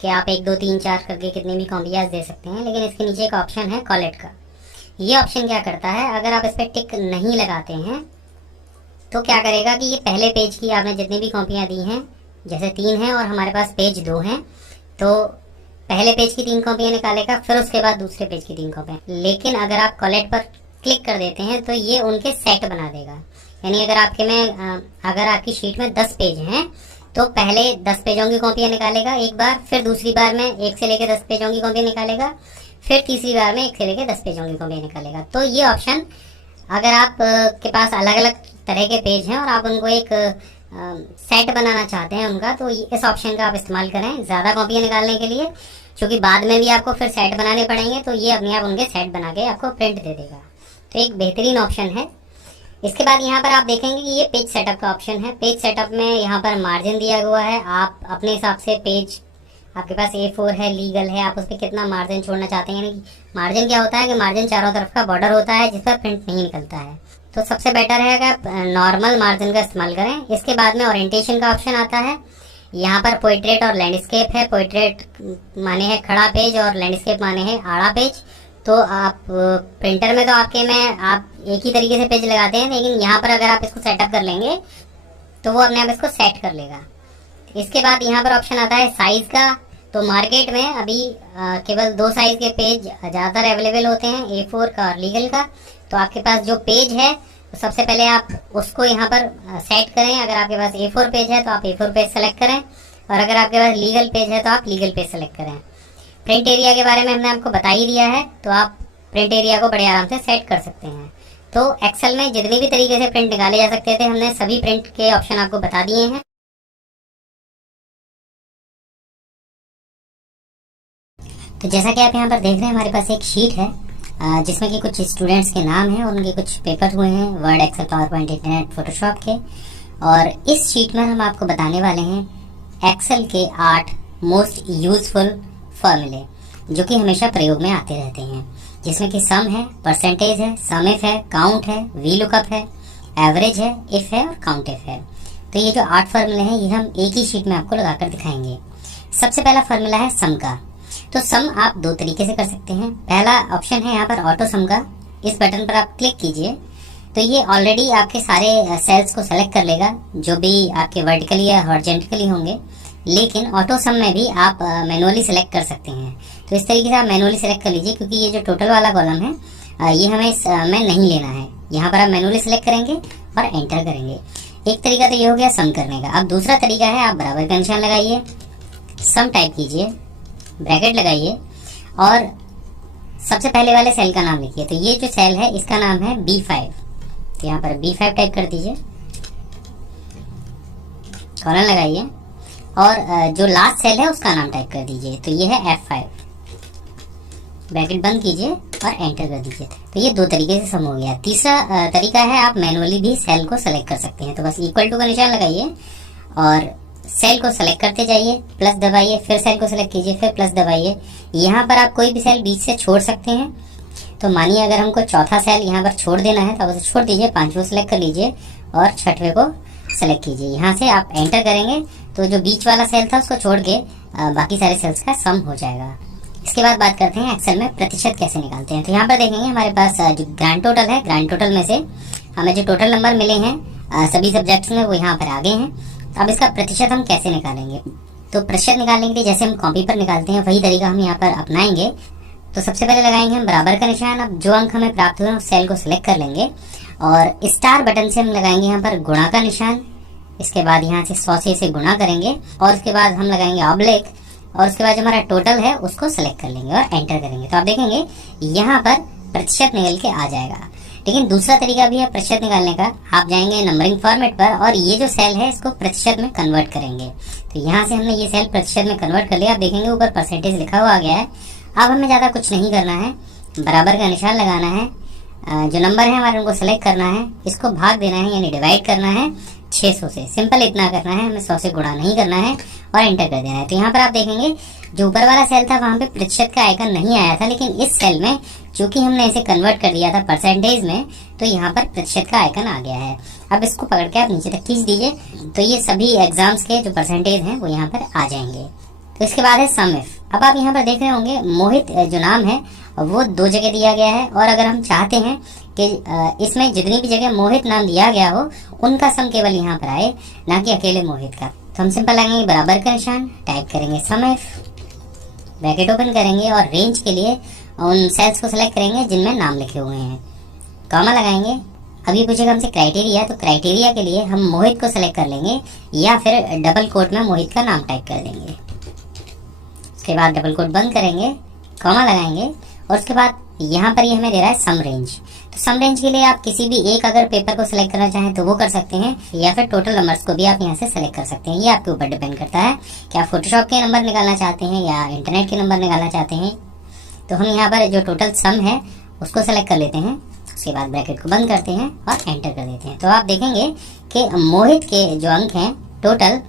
कि आप 1 2 3 4 करके कितनी भी कॉपीज दे सकते हैं। लेकिन इसके नीचे एक ऑप्शन है कॉलेट का। ये ऑप्शन क्या करता है, अगर आप इस पर टिक नहीं लगाते हैं तो क्या करेगा कि ये पहले पेज की आपने जितनी भी कॉपियाँ दी हैं, जैसे 3 हैं और हमारे पास पेज 2 हैं, तो पहले पेज की 3 कॉपियाँ निकालेगा, फिर उसके बाद दूसरे पेज की 3 कॉपियाँ। लेकिन अगर आप कॉलेट पर क्लिक कर देते हैं तो ये उनके सेट बना देगा। यानी अगर आपकी शीट में 10 पेज हैं तो पहले 10 पेजों की कॉपियाँ निकालेगा एक बार, फिर दूसरी बार में 1 से लेकर 10 पेजों की कॉपियाँ निकालेगा, फिर तीसरी बार में 1 से लेकर 10 पेजों की कॉपियाँ निकालेगा। तो ये ऑप्शन, अगर आप के पास अलग अलग तरह के पेज हैं और आप उनको एक सेट बनाना चाहते हैं उनका, तो इस ऑप्शन का आप इस्तेमाल करें ज़्यादा कॉपियाँ निकालने के लिए, क्योंकि बाद में भी आपको फिर सेट बनाने पड़ेंगे। तो ये अपने आप उनके सेट बना के आपको प्रिंट दे देगा। तो एक बेहतरीन ऑप्शन है। इसके बाद यहाँ पर आप देखेंगे कि ये पेज सेटअप का ऑप्शन है। पेज सेटअप में यहाँ पर मार्जिन दिया हुआ है। आप अपने हिसाब से पेज, आपके पास A4 है, लीगल है, आप उस पर कितना मार्जिन छोड़ना चाहते हैं। यानी कि मार्जिन क्या होता है कि मार्जिन चारों तरफ का बॉर्डर होता है जिस पर प्रिंट नहीं निकलता है। तो सबसे बेटर है अगर नॉर्मल मार्जिन का इस्तेमाल करें। इसके बाद में ओरिएंटेशन का ऑप्शन आता है। यहाँ पर पोर्ट्रेट और लैंडस्केप है। पोर्ट्रेट माने है खड़ा पेज और लैंडस्केप माने है आड़ा पेज। तो आप प्रिंटर में तो आपके में आप एक ही तरीके से पेज लगाते हैं, लेकिन यहाँ पर अगर आप इसको सेटअप कर लेंगे तो वो अपने आप इसको सेट कर लेगा। इसके बाद यहाँ पर ऑप्शन आता है साइज का। तो मार्केट में अभी केवल 2 साइज के पेज ज़्यादातर अवेलेबल होते हैं, A4 का और लीगल का। तो आपके पास जो पेज है तो सबसे पहले आप उसको यहाँ पर सेट करें। अगर आपके पास A4 पेज है तो आप A4 पेज सेलेक्ट करें, और अगर आपके पास लीगल पेज है तो आप लीगल पेज सेलेक्ट करें। प्रिंट एरिया के बारे में हमने आपको बता ही दिया है, तो आप प्रिंट एरिया को बड़े आराम से सेट कर सकते हैं। तो एक्सेल में जितने भी तरीके से प्रिंट निकाले जा सकते थे, हमने सभी प्रिंट के ऑप्शन आपको बता दिए हैं। तो जैसा कि आप यहाँ पर देख रहे हैं, हमारे पास एक शीट है जिसमें कि कुछ स्टूडेंट्स के नाम हैं और उनके कुछ पेपर हुए हैं Word, Excel, PowerPoint, internet, Photoshop के। और इस शीट में हम आपको बताने वाले हैं एक्सेल के 8 मोस्ट यूजफुल फॉर्मूले, जो कि हमेशा प्रयोग में आते रहते हैं, जिसमें कि सम है, परसेंटेज है, सम इफ है, काउंट है, वी लुकअप है, एवरेज है, इफ है और काउंट इफ है। तो ये जो 8 फॉर्मूले हैं ये हम एक ही शीट में आपको लगाकर दिखाएंगे। सबसे पहला फॉर्मूला है सम का। तो सम आप 2 तरीके से कर सकते हैं। पहला ऑप्शन है यहाँ पर ऑटो सम का। इस बटन पर आप क्लिक कीजिए तो ये ऑलरेडी आपके सारे सेल्स को सेलेक्ट कर लेगा जो भी आपके वर्टिकली या हॉरिजॉन्टली होंगे। लेकिन ऑटो सम में भी आप मैनुअली सेलेक्ट कर सकते हैं। तो इस तरीके से आप मैनुअली सेलेक्ट कर लीजिए, क्योंकि ये जो टोटल वाला कॉलम है ये हमें इसमें नहीं लेना है। यहाँ पर आप मैनुअली सेलेक्ट करेंगे और एंटर करेंगे। एक तरीका तो ये हो गया सम करने का। अब दूसरा तरीका है, आप बराबर का निशान लगाइए, सम टाइप कीजिए, ब्रैकेट लगाइए और सबसे पहले वाले सेल का नाम लिखिए। तो ये जो सेल है इसका नाम है B5। तो यहाँ पर B5 टाइप कर दीजिए, कॉलन लगाइए और जो लास्ट सेल है उसका नाम टाइप कर दीजिए। तो ये है F5, ब्रैकेट बंद कीजिए और एंटर कर दीजिए। तो ये 2 तरीके से सम हो गया। तीसरा तरीका है, आप मैनुअली भी सेल को सेलेक्ट कर सकते हैं। तो बस इक्वल टू का निशान लगाइए और सेल को सेलेक्ट करते जाइए, प्लस दबाइए, फिर सेल को सेलेक्ट कीजिए, फिर प्लस दबाइए। यहाँ पर आप कोई भी सेल बीच से छोड़ सकते हैं। तो मानिए अगर हमको चौथा सेल यहाँ पर छोड़ देना है तो आप उसे छोड़ दीजिए, 5वां सेलेक्ट कर लीजिए और 6वें को सेलेक्ट कीजिए। यहाँ से आप एंटर करेंगे तो जो बीच वाला सेल था उसको छोड़ के बाकी सारे सेल्स का सम हो जाएगा। इसके बाद बात करते हैं एक्सेल में प्रतिशत कैसे निकालते हैं। तो यहाँ पर देखेंगे हमारे पास जो ग्रैंड टोटल है, ग्रैंड टोटल में से हमें जो टोटल नंबर मिले हैं सभी सब्जेक्ट्स में वो यहाँ पर आ गए हैं। तो अब इसका प्रतिशत हम कैसे निकालेंगे। तो प्रतिशत निकालने के लिए जैसे हम कॉपी पर निकालते हैं वही तरीका हम यहाँ पर अपनाएंगे। तो सबसे पहले लगाएंगे हम बराबर का निशान। अब जो अंक हमें प्राप्त हुए उस सेल को सिलेक्ट कर लेंगे और स्टार बटन से हम लगाएंगे यहाँ पर गुणा का निशान। इसके बाद यहाँ से 100 से इसे गुणा करेंगे और उसके बाद हम लगाएंगे ऑब्लिक और उसके बाद जो हमारा टोटल है उसको सिलेक्ट कर लेंगे और एंटर करेंगे। तो आप देखेंगे यहाँ पर प्रतिशत निकल के आ जाएगा। लेकिन दूसरा तरीका भी है प्रतिशत निकालने का। आप जाएंगे नंबरिंग फॉर्मेट पर और ये जो सेल है इसको प्रतिशत में कन्वर्ट करेंगे। तो यहाँ से हमने ये सेल प्रतिशत में कन्वर्ट कर लिया। आप देखेंगे ऊपर परसेंटेज लिखा हुआ आ गया है। अब हमें ज़्यादा कुछ नहीं करना है, बराबर का निशान लगाना है, जो नंबर है हमारे उनको सेलेक्ट करना है, इसको भाग देना है यानी डिवाइड करना है 600 से। सिंपल इतना करना है, हमें 100 से गुणा नहीं करना है और एंटर कर देना है। तो यहाँ पर आप देखेंगे जो ऊपर वाला सेल था वहां पे प्रतिशत का आइकन नहीं आया था, लेकिन इस सेल में चूंकि हमने इसे कन्वर्ट कर दिया था परसेंटेज में तो यहाँ पर प्रतिशत का आइकन आ गया है। अब इसको पकड़ के आप नीचे तक खींच दीजिए तो ये सभी एग्जाम्स के जो परसेंटेज हैं वो यहाँ पर आ जाएंगे। तो इसके बाद है सम इफ। अब आप यहाँ पर देख रहे होंगे मोहित जो नाम है वो 2 जगह दिया गया है और अगर हम चाहते हैं कि इसमें जितनी भी जगह मोहित नाम दिया गया हो उनका सम केवल यहाँ पर आए, ना कि अकेले मोहित का। तो हम सिंपल लगाएंगे बराबर का निशान, टाइप करेंगे सम इफ, ब्रैकेट ओपन करेंगे और रेंज के लिए उन सेल्स को सिलेक्ट करेंगे जिनमें नाम लिखे हुए हैं, कॉमा लगाएंगे। अभी पूछेगा हमसे क्राइटेरिया, तो क्राइटेरिया के लिए हम मोहित को सिलेक्ट कर लेंगे या फिर डबल कोट में मोहित का नाम टाइप कर देंगे। उसके बाद डबल कोट बंद करेंगे, कॉमा लगाएंगे और उसके बाद यहाँ पर ये हमें दे रहा है सम रेंज। तो सम रेंज के लिए आप किसी भी एक अगर पेपर को सिलेक्ट करना चाहें तो वो कर सकते हैं या फिर टोटल नंबर्स को भी आप यहाँ से सिलेक्ट कर सकते हैं। ये आपके ऊपर डिपेंड करता है कि आप फोटोशॉप के नंबर निकालना चाहते हैं या इंटरनेट के नंबर निकालना चाहते हैं। तो हम यहाँ पर जो टोटल सम है उसको सिलेक्ट कर लेते हैं, उसके बाद ब्रैकेट को बंद करते हैं और एंटर कर देते हैं। तो आप देखेंगे कि मोहित के जो अंक हैं टोटल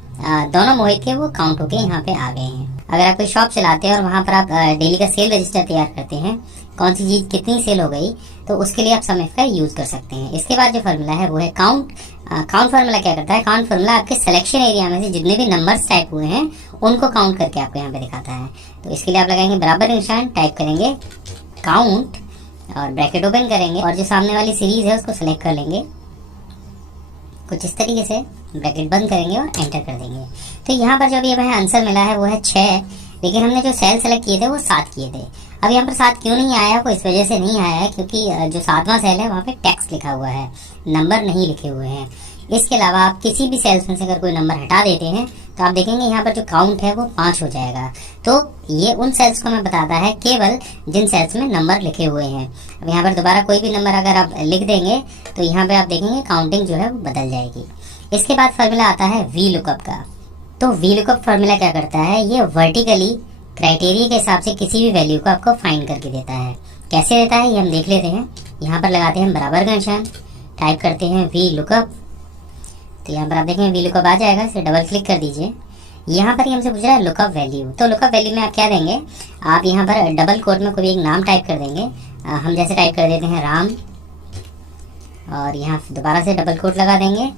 दोनों मोहित के वो काउंट होके यहाँ पे आ गए हैं। अगर आप कोई शॉप चलाते हैं और वहाँ पर आप डेली का सेल रजिस्टर तैयार करते हैं, कौन सी चीज कितनी सेल हो गई, तो उसके लिए आप सम इफ का यूज कर सकते हैं। इसके बाद जो फॉर्मूला है वो है काउंट। काउंट फार्मूला क्या करता है, काउंट फार्मूला आपके सिलेक्शन एरिया में से जितने भी नंबर्स टाइप हुए हैं उनको काउंट करके आपको यहाँ पे दिखाता है। तो इसके लिए आप लगाएंगे बराबर निशान, टाइप करेंगे काउंट और ब्रैकेट ओपन करेंगे और जो सामने वाली सीरीज है उसको सिलेक्ट कर लेंगे कुछ इस तरीके से, ब्रैकेट बंद करेंगे और एंटर कर देंगे। तो यहाँ पर जो अभी हमें आंसर मिला है वो है 6, लेकिन हमने जो सेल सेलेक्ट किए थे वो 7 किए थे। अब यहाँ पर 7 क्यों नहीं आया, वो इस वजह से नहीं आया है क्योंकि जो 7वां सेल है वहाँ पे टेक्स्ट लिखा हुआ है, नंबर नहीं लिखे हुए हैं। इसके अलावा आप किसी भी सेल्स में से अगर कोई नंबर हटा देते हैं तो आप देखेंगे यहाँ पर जो काउंट है वो 5 हो जाएगा। तो ये उन सेल्स को हमें बताता है केवल जिन सेल्स में नंबर लिखे हुए हैं। अब यहाँ पर दोबारा कोई भी नंबर अगर आप लिख देंगे तो यहाँ पे आप देखेंगे काउंटिंग जो है वो बदल जाएगी। इसके बाद फॉर्मूला आता है वी लुकअप का। तो वी लुकअप फॉर्मूला क्या करता है, ये वर्टिकली क्राइटेरिया के हिसाब से किसी भी वैल्यू को आपको फाइंड करके देता है। कैसे देता है ये हम देख लेते हैं। यहाँ पर लगाते हैं बराबर का निशान, टाइप करते हैं वी लुकअप। तो यहाँ पर आप देखेंगे वी लुकअप आ जाएगा, इसे डबल क्लिक कर दीजिए। यहाँ पर ही हमसे पूछ रहा है लुकअप वैल्यू। तो लुकअप वैल्यू में आप क्या देंगे, आप यहाँ पर डबल कोट में कोई एक नाम टाइप कर देंगे। हम जैसे टाइप कर देते हैं राम और यहाँ दोबारा से डबल कोट लगा देंगे।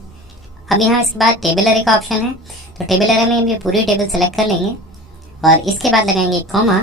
अब यहाँ इसके बाद टेबल अरे का ऑप्शन है, तो टेबल अरे में भी पूरी टेबल सेलेक्ट कर लेंगे और इसके बाद लगाएंगे कॉमा।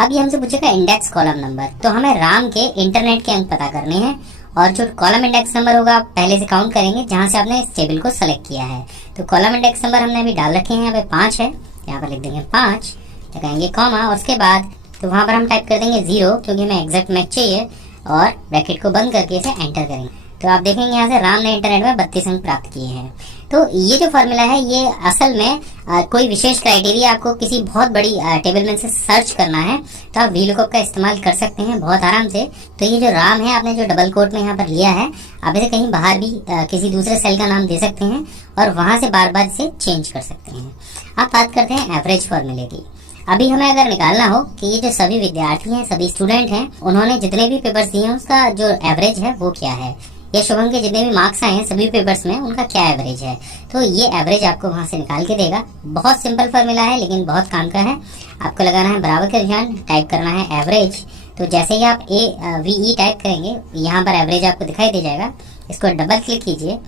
अब ये हमसे पूछेगा इंडेक्स कॉलम नंबर, तो हमें राम के इंटरनेट के अंक पता करने हैं और जो कॉलम इंडेक्स नंबर होगा आप पहले से काउंट करेंगे जहां से आपने इस टेबल को सेलेक्ट किया है। तो कॉलम इंडेक्स नंबर हमने अभी डाल रखे हैं, यहाँ पे 5 है, यहाँ पर लिख देंगे 5, लगाएंगे कॉमा और उसके बाद तो वहां पर हम टाइप कर देंगे 0 क्योंकि हमें एग्जैक्ट मैच चाहिए और ब्रैकेट को बंद करके इसे एंटर करेंगे। तो आप देखेंगे यहाँ से राम ने इंटरनेट में 32 अंक प्राप्त किए हैं। तो ये जो फॉर्मूला है ये असल में कोई विशेष क्राइटेरिया आपको किसी बहुत बड़ी टेबल में से सर्च करना है तो आप वी लुकअप का इस्तेमाल कर सकते हैं बहुत आराम से। तो ये जो राम है आपने जो डबल कोट में यहाँ पर लिया है, आप इसे कहीं बाहर भी किसी दूसरे सेल का नाम दे सकते हैं और वहां से बार बार इसे चेंज कर सकते हैं। आप बात करते हैं एवरेज फॉर्मूले की। अभी हमें अगर निकालना हो कि ये जो सभी विद्यार्थी हैं, सभी स्टूडेंट हैं, उन्होंने जितने भी पेपर्स दिए हैं उसका जो एवरेज है वो क्या है, या शुभम के जितने भी मार्क्स आए हैं सभी पेपर्स में उनका क्या एवरेज है। तो ये एवरेज आपको वहां से निकाल के देगा। बहुत सिंपल फॉर्मूला है लेकिन बहुत काम का है। आपको लगाना है बराबर का निशान, टाइप करना है एवरेज। तो जैसे ही आप AVE टाइप करेंगे यहाँ पर एवरेज आपको दिखाई दे जाएगा। इसको डबल क्लिक कीजिए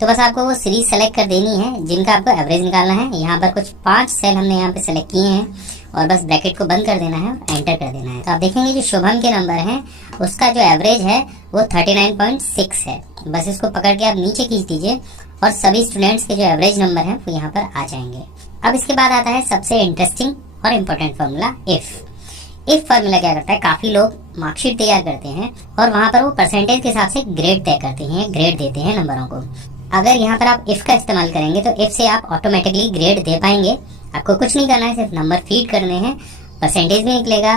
तो बस आपको वो सीरीज सेलेक्ट कर देनी है जिनका आपको एवरेज निकालना है। यहाँ पर कुछ 5 सेल हमने यहाँ पे सेलेक्ट किए हैं और बस ब्रैकेट को बंद कर देना है और एंटर कर देना है। तो आप देखेंगे जो शुभम के नंबर हैं उसका जो एवरेज है वो 39.6 है। बस इसको पकड़ के आप नीचे खींच दीजिए और सभी स्टूडेंट्स के जो एवरेज नंबर हैं वो यहाँ पर आ जाएंगे। अब इसके बाद आता है सबसे इंटरेस्टिंग और इम्पोर्टेंट फॉर्मूला इफ फार्मूला क्या करता है, काफी लोग मार्कशीट तैयार करते हैं और वहां पर वो परसेंटेज के हिसाब से ग्रेड तय करते हैं, ग्रेड देते हैं नंबरों को। अगर यहाँ पर आप इफ का इस्तेमाल करेंगे तो इफ से आप ऑटोमेटिकली ग्रेड दे पाएंगे। आपको कुछ नहीं करना है, सिर्फ नंबर फीड करने हैं, परसेंटेज भी निकलेगा,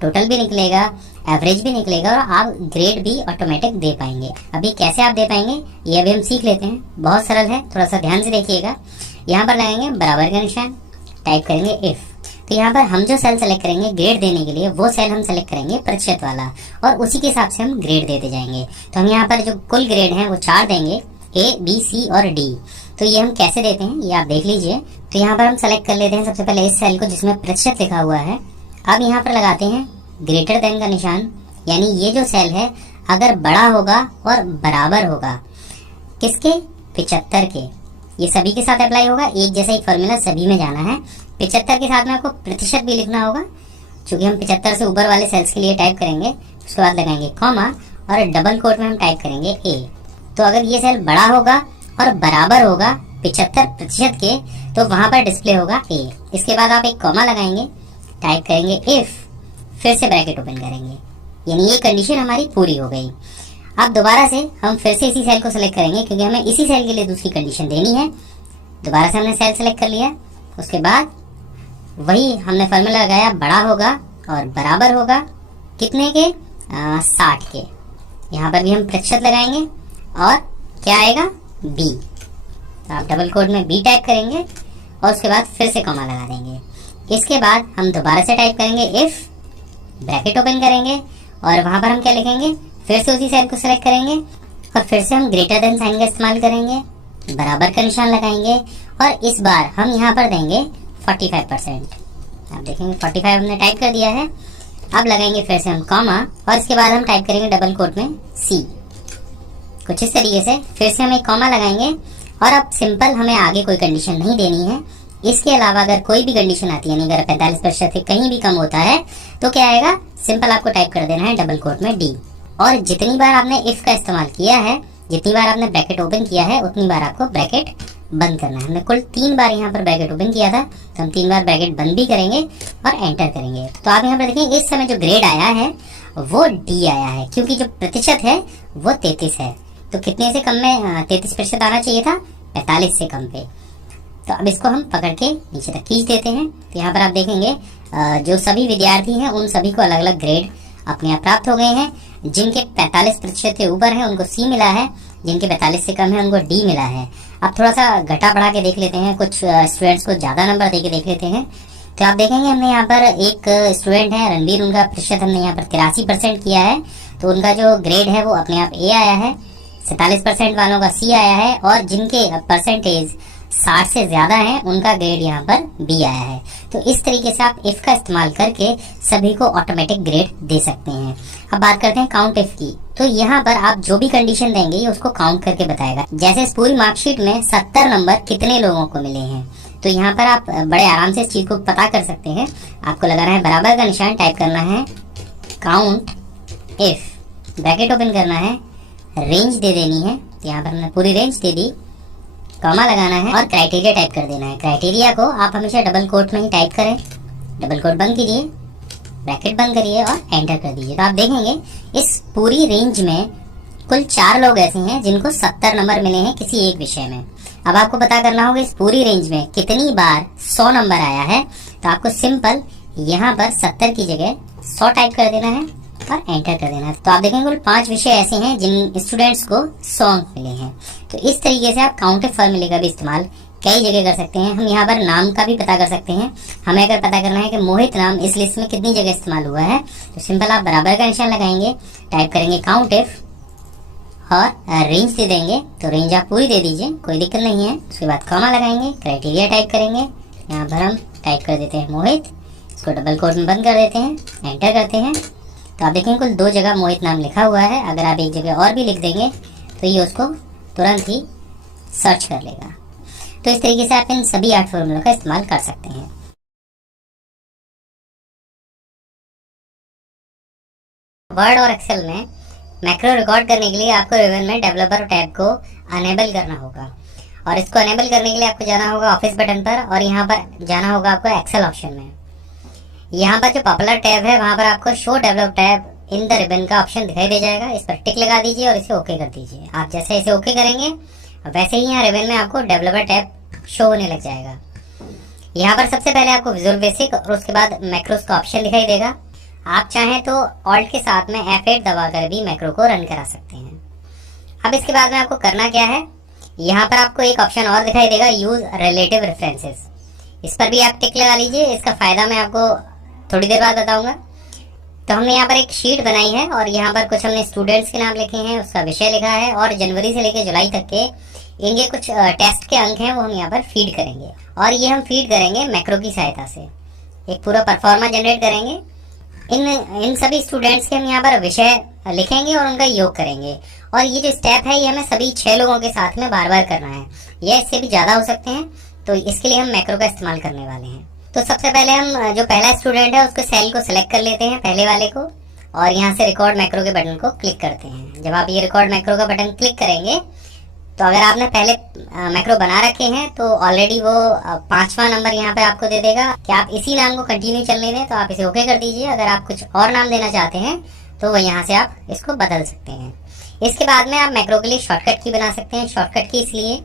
टोटल भी निकलेगा, एवरेज भी निकलेगा और आप ग्रेड भी ऑटोमेटिक दे पाएंगे। अभी कैसे आप दे पाएंगे ये अभी हम सीख लेते हैं। बहुत सरल है, थोड़ा सा ध्यान से देखिएगा। यहाँ पर लगाएंगे बराबर का निशान, टाइप करेंगे इफ। तो यहाँ पर हम जो सेल सेलेक्ट करेंगे ग्रेड देने के लिए वो सेल हम सेलेक्ट करेंगे प्रतिशत वाला और उसी के हिसाब से हम ग्रेड देते जाएंगे। तो हम यहाँ पर जो कुल ग्रेड हैं वो 4 देंगे, A, B, C और D। तो ये हम कैसे देते हैं ये आप देख लीजिए। तो यहाँ पर हम सेलेक्ट कर लेते हैं सबसे पहले इस सेल को जिसमें प्रतिशत लिखा हुआ है। अब यहाँ पर लगाते हैं ग्रेटर देन का निशान, यानी ये जो सेल है अगर बड़ा होगा और बराबर होगा किसके, 75 के, ये सभी के साथ अप्लाई होगा। एक जैसा ही फॉर्मूला सभी में जाना है। 75 के साथ में आपको प्रतिशत भी लिखना होगा, क्योंकि हम 75 से ऊपर वाले सेल्स के लिए टाइप करेंगे। उसके बाद लगाएंगे कॉमा और डबल कोट में हम टाइप करेंगे A। तो अगर ये सेल बड़ा होगा और बराबर होगा 75% के तो वहां पर डिस्प्ले होगा A। इसके बाद आप एक कॉमा लगाएंगे, टाइप करेंगे इफ, फिर से ब्रैकेट ओपन करेंगे, यानी ये कंडीशन हमारी पूरी हो गई। अब दोबारा से हम फिर से इसी सेल को सिलेक्ट करेंगे क्योंकि हमें इसी सेल के लिए दूसरी कंडीशन देनी है। दोबारा से हमने सेल सेलेक्ट कर लिया। उसके बाद वही हमने फॉर्मूला लगाया, बड़ा होगा और बराबर होगा कितने के, 60 के। यहाँ पर भी हम प्रतिशत लगाएंगे और क्या आएगा, B। तो आप डबल कोट में B टाइप करेंगे और उसके बाद फिर से कॉमा लगा देंगे। इसके बाद हम दोबारा से टाइप करेंगे इफ, ब्रैकेट ओपन करेंगे और वहां पर हम क्या लिखेंगे, फिर से उसी सेल को सिलेक्ट करेंगे और फिर से हम ग्रेटर देन साइन का इस्तेमाल करेंगे, बराबर का निशान लगाएंगे और इस बार हम यहाँ पर देंगे 45%। आप देखेंगे 45 हमने टाइप कर दिया है। अब लगाएंगे फिर से हम कॉमा और इसके बाद हम टाइप करेंगे डबल कोट में C। कुछ इस तरीके से फिर से हम एक कॉमा लगाएंगे और अब सिंपल हमें आगे कोई कंडीशन नहीं देनी है। इसके अलावा अगर कोई भी कंडीशन आती है, यानी अगर 45% से कहीं भी कम होता है तो क्या आएगा, सिंपल आपको टाइप कर देना है डबल कोट में D। और जितनी बार आपने इफ का इस्तेमाल किया है, जितनी बार आपने ब्रैकेट ओपन किया है, उतनी बार आपको ब्रैकेट बंद करना है। हमने कुल 3 बार यहाँ पर ब्रैकेट ओपन किया था, तो हम 3 बार ब्रैकेट बंद भी करेंगे और एंटर करेंगे। तो आप यहाँ पर देखें इस समय जो ग्रेड आया है वो D आया है, क्योंकि जो प्रतिशत है वो 33 है। तो कितने से कम में 33% आना चाहिए था, 45 से कम पे। तो अब इसको हम पकड़ के नीचे तक खींच देते हैं। तो यहाँ पर आप देखेंगे जो सभी विद्यार्थी हैं उन सभी को अलग अलग ग्रेड अपने आप प्राप्त हो गए हैं। जिनके 45% से ऊपर है उनको C मिला है, जिनके 45 से कम है उनको D मिला है। अब थोड़ा सा घटा बढ़ा के देख लेते हैं, कुछ स्टूडेंट्स को ज्यादा नंबर दे के देख लेते हैं। तो आप देखेंगे हमने यहाँ पर एक स्टूडेंट है रणवीर, उनका प्रतिशत हमने यहाँ पर 83% किया है, तो उनका जो ग्रेड है वो अपने आप A आया है। 47% वालों का C आया है और जिनके परसेंटेज 60 से ज्यादा है उनका ग्रेड यहाँ पर B आया है। तो इस तरीके से आप इफ का इस्तेमाल करके सभी को ऑटोमेटिक ग्रेड दे सकते हैं। अब बात करते हैं काउंट इफ की। तो यहाँ पर आप जो भी कंडीशन देंगे ये उसको काउंट करके बताएगा। जैसे इस पूरी मार्कशीट में 70 नंबर कितने लोगों को मिले हैं, तो यहाँ पर आप बड़े आराम से इस चीज को पता कर सकते हैं। आपको लगाना है बराबर का निशान, टाइप करना है काउंट इफ, ब्रैकेट ओपन करना है, रेंज दे देनी है। तो यहाँ पर हमने पूरी रेंज दे दी, कॉमा लगाना है और क्राइटेरिया टाइप कर देना है। क्राइटेरिया को आप हमेशा डबल कोट में ही टाइप करें। डबल कोट बंद कीजिए, ब्रैकेट बंद करिए और एंटर कर दीजिए। तो आप देखेंगे इस पूरी रेंज में कुल 4 लोग ऐसे हैं जिनको 70 नंबर मिले हैं किसी एक विषय में। अब आपको पता करना होगा इस पूरी रेंज में कितनी बार 100 नंबर आया है। तो आपको सिंपल यहाँ पर 70 की जगह 100 टाइप कर देना है और एंटर कर देना है। तो आप देखेंगे कुल 5 विषय ऐसे हैं जिन स्टूडेंट्स को 100 अंक मिले हैं। तो इस तरीके से आप काउंट इफ फॉर्मूले का भी इस्तेमाल कई जगह कर सकते हैं। हम यहाँ पर नाम का भी पता कर सकते हैं। हमें अगर पता करना है कि मोहित नाम इस लिस्ट में कितनी जगह इस्तेमाल हुआ है, तो सिंपल आप बराबर का निशान लगाएंगे, टाइप करेंगे काउंट इफ और रेंज दे देंगे। तो रेंज आप पूरी दे दीजिए, कोई दिक्कत नहीं है। उसके बाद कॉमा लगाएंगे, क्राइटेरिया टाइप करेंगे, यहाँ पर हम टाइप कर देते हैं मोहित, इसको डबल कोट में बंद कर देते हैं, एंटर करते हैं। तो आप देखेंगे कुल 2 जगह मोहित नाम लिखा हुआ है। अगर आप एक जगह और भी लिख देंगे तो ये उसको तुरंत ही सर्च कर लेगा। तो इस तरीके से आप इन सभी 8 फॉर्मूलों का इस्तेमाल कर सकते हैं। वर्ड और एक्सेल में मैक्रो रिकॉर्ड करने के लिए आपको रिबन में डेवलपर टैब को अनेबल करना होगा, और इसको अनेबल करने के लिए आपको जाना होगा ऑफिस बटन पर, और यहाँ पर जाना होगा आपको एक्सेल ऑप्शन में। यहाँ पर जो पॉपुलर टैब है वहां पर आपको show develop tab in the ribbon का ऑप्शन दिखाई दे जाएगा। इस पर टिक लगा दीजिए और इसे ओके कर दीजिए। आप जैसे इसे ओके करेंगे वैसे ही यहाँ रिबन में आपको डेवलपर टैब शो होने लग जाएगा। यहाँ पर सबसे पहले आपको विजुअल बेसिक और उसके बाद मैक्रोस का ऑप्शन दिखाई देगा। आप चाहें तो ऑल्ट के साथ में F8 दबाकर भी मैक्रो को रन करा सकते हैं। अब इसके बाद में आपको करना क्या है, यहाँ पर आपको एक ऑप्शन और दिखाई देगा, यूज रिलेटिव रेफरेंसेस। इस पर भी आप टिक लगा लीजिए। इसका फायदा मैं आपको थोड़ी देर बाद बताऊंगा। तो हमने यहाँ पर एक शीट बनाई है और यहाँ पर कुछ हमने स्टूडेंट्स के नाम लिखे हैं, उसका विषय लिखा है, और जनवरी से लेकर जुलाई तक के इनके कुछ टेस्ट के अंक हैं वो हम यहाँ पर फीड करेंगे, और ये हम फीड करेंगे मैक्रो की सहायता से। एक पूरा परफॉर्मा जनरेट करेंगे। इन सभी स्टूडेंट्स के हम यहाँ पर विषय लिखेंगे और उनका योग करेंगे, और ये जो स्टेप है ये हमें सभी 6 लोगों के साथ में बार बार करना है, या इससे भी ज़्यादा हो सकते हैं। तो इसके लिए हम मैक्रो का इस्तेमाल करने वाले हैं। तो सबसे पहले हम जो पहला स्टूडेंट है उसको सेल को सिलेक्ट कर लेते हैं, पहले वाले को, और यहाँ से रिकॉर्ड मैक्रो के बटन को क्लिक करते हैं। जब आप ये रिकॉर्ड मैक्रो का बटन क्लिक करेंगे तो अगर आपने पहले मैक्रो बना रखे हैं तो ऑलरेडी वो 5वां नंबर यहाँ पे आपको दे देगा कि आप इसी नाम को कंटिन्यू चलने दें, तो आप इसे ओके कर दीजिए। अगर आप कुछ और नाम देना चाहते हैं तो वो यहाँ से आप इसको बदल सकते हैं। इसके बाद में आप मैक्रो के लिए शॉर्टकट की बना सकते हैं। शॉर्टकट की इसलिए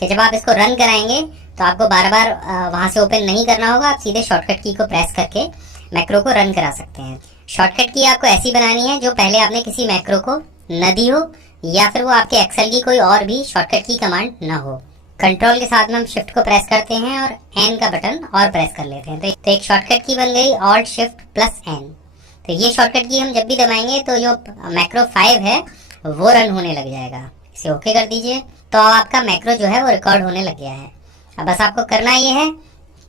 कि जब आप इसको रन कराएंगे तो आपको बार बार वहाँ से ओपन नहीं करना होगा, आप सीधे शॉर्टकट की को प्रेस करके मैक्रो को रन करा सकते हैं। शॉर्टकट की आपको ऐसी बनानी है जो पहले आपने किसी मैक्रो को न दी हो, या फिर वो आपके एक्सेल की कोई और भी शॉर्टकट की कमांड ना हो। कंट्रोल के साथ में हम शिफ्ट को प्रेस करते हैं और एन का बटन और प्रेस कर लेते हैं। तो एक शॉर्टकट की बन गई ऑल्ट शिफ्ट प्लस एन। तो ये शॉर्टकट की हम जब भी दबाएंगे तो जो मैक्रो 5 है वो रन होने लग जाएगा। इसे ओके कर दीजिए। तो अब आपका मैक्रो जो है वो रिकॉर्ड होने लग गया है। अब बस आपको करना ये है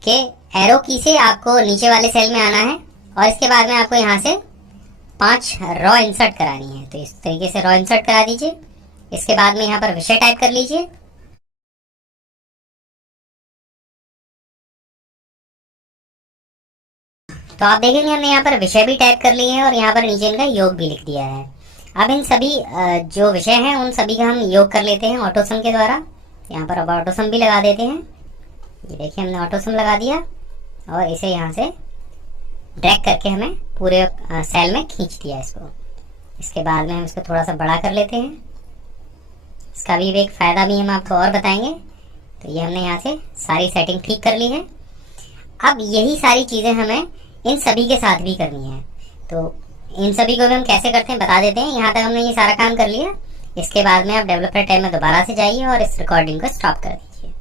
कि एरो की से आपको नीचे वाले सेल में आना है, और इसके बाद में आपको यहाँ से 5 रॉ इंसर्ट करानी है। तो इस तरीके से रॉ इंसर्ट करा दीजिए। इसके बाद में यहाँ पर विषय टाइप कर लीजिए। तो आप देखेंगे हमने यहाँ पर विषय भी टाइप कर लिए हैं और यहाँ पर नीचे इनका योग भी लिख दिया है। अब इन सभी जो विषय हैं उन सभी का हम योग कर लेते हैं ऑटोसम के द्वारा। यहाँ पर अब ऑटोसम भी लगा देते हैं। ये देखिए हमने ऑटोसम लगा दिया, और इसे यहाँ से ड्रैग करके हमें पूरे सेल में खींच दिया इसको। इसके बाद में हम इसको थोड़ा सा बड़ा कर लेते हैं। इसका भी एक फ़ायदा भी हम आपको और बताएंगे। तो ये हमने यहाँ से सारी सेटिंग ठीक कर ली है। अब यही सारी चीज़ें हमें इन सभी के साथ भी करनी है। तो इन सभी को भी हम कैसे करते हैं बता देते हैं। यहाँ तक हमने ये सारा काम कर लिया। इसके बाद में आप डेवलपर टैब में दोबारा से जाइए और इस रिकॉर्डिंग को स्टॉप कर दीजिए।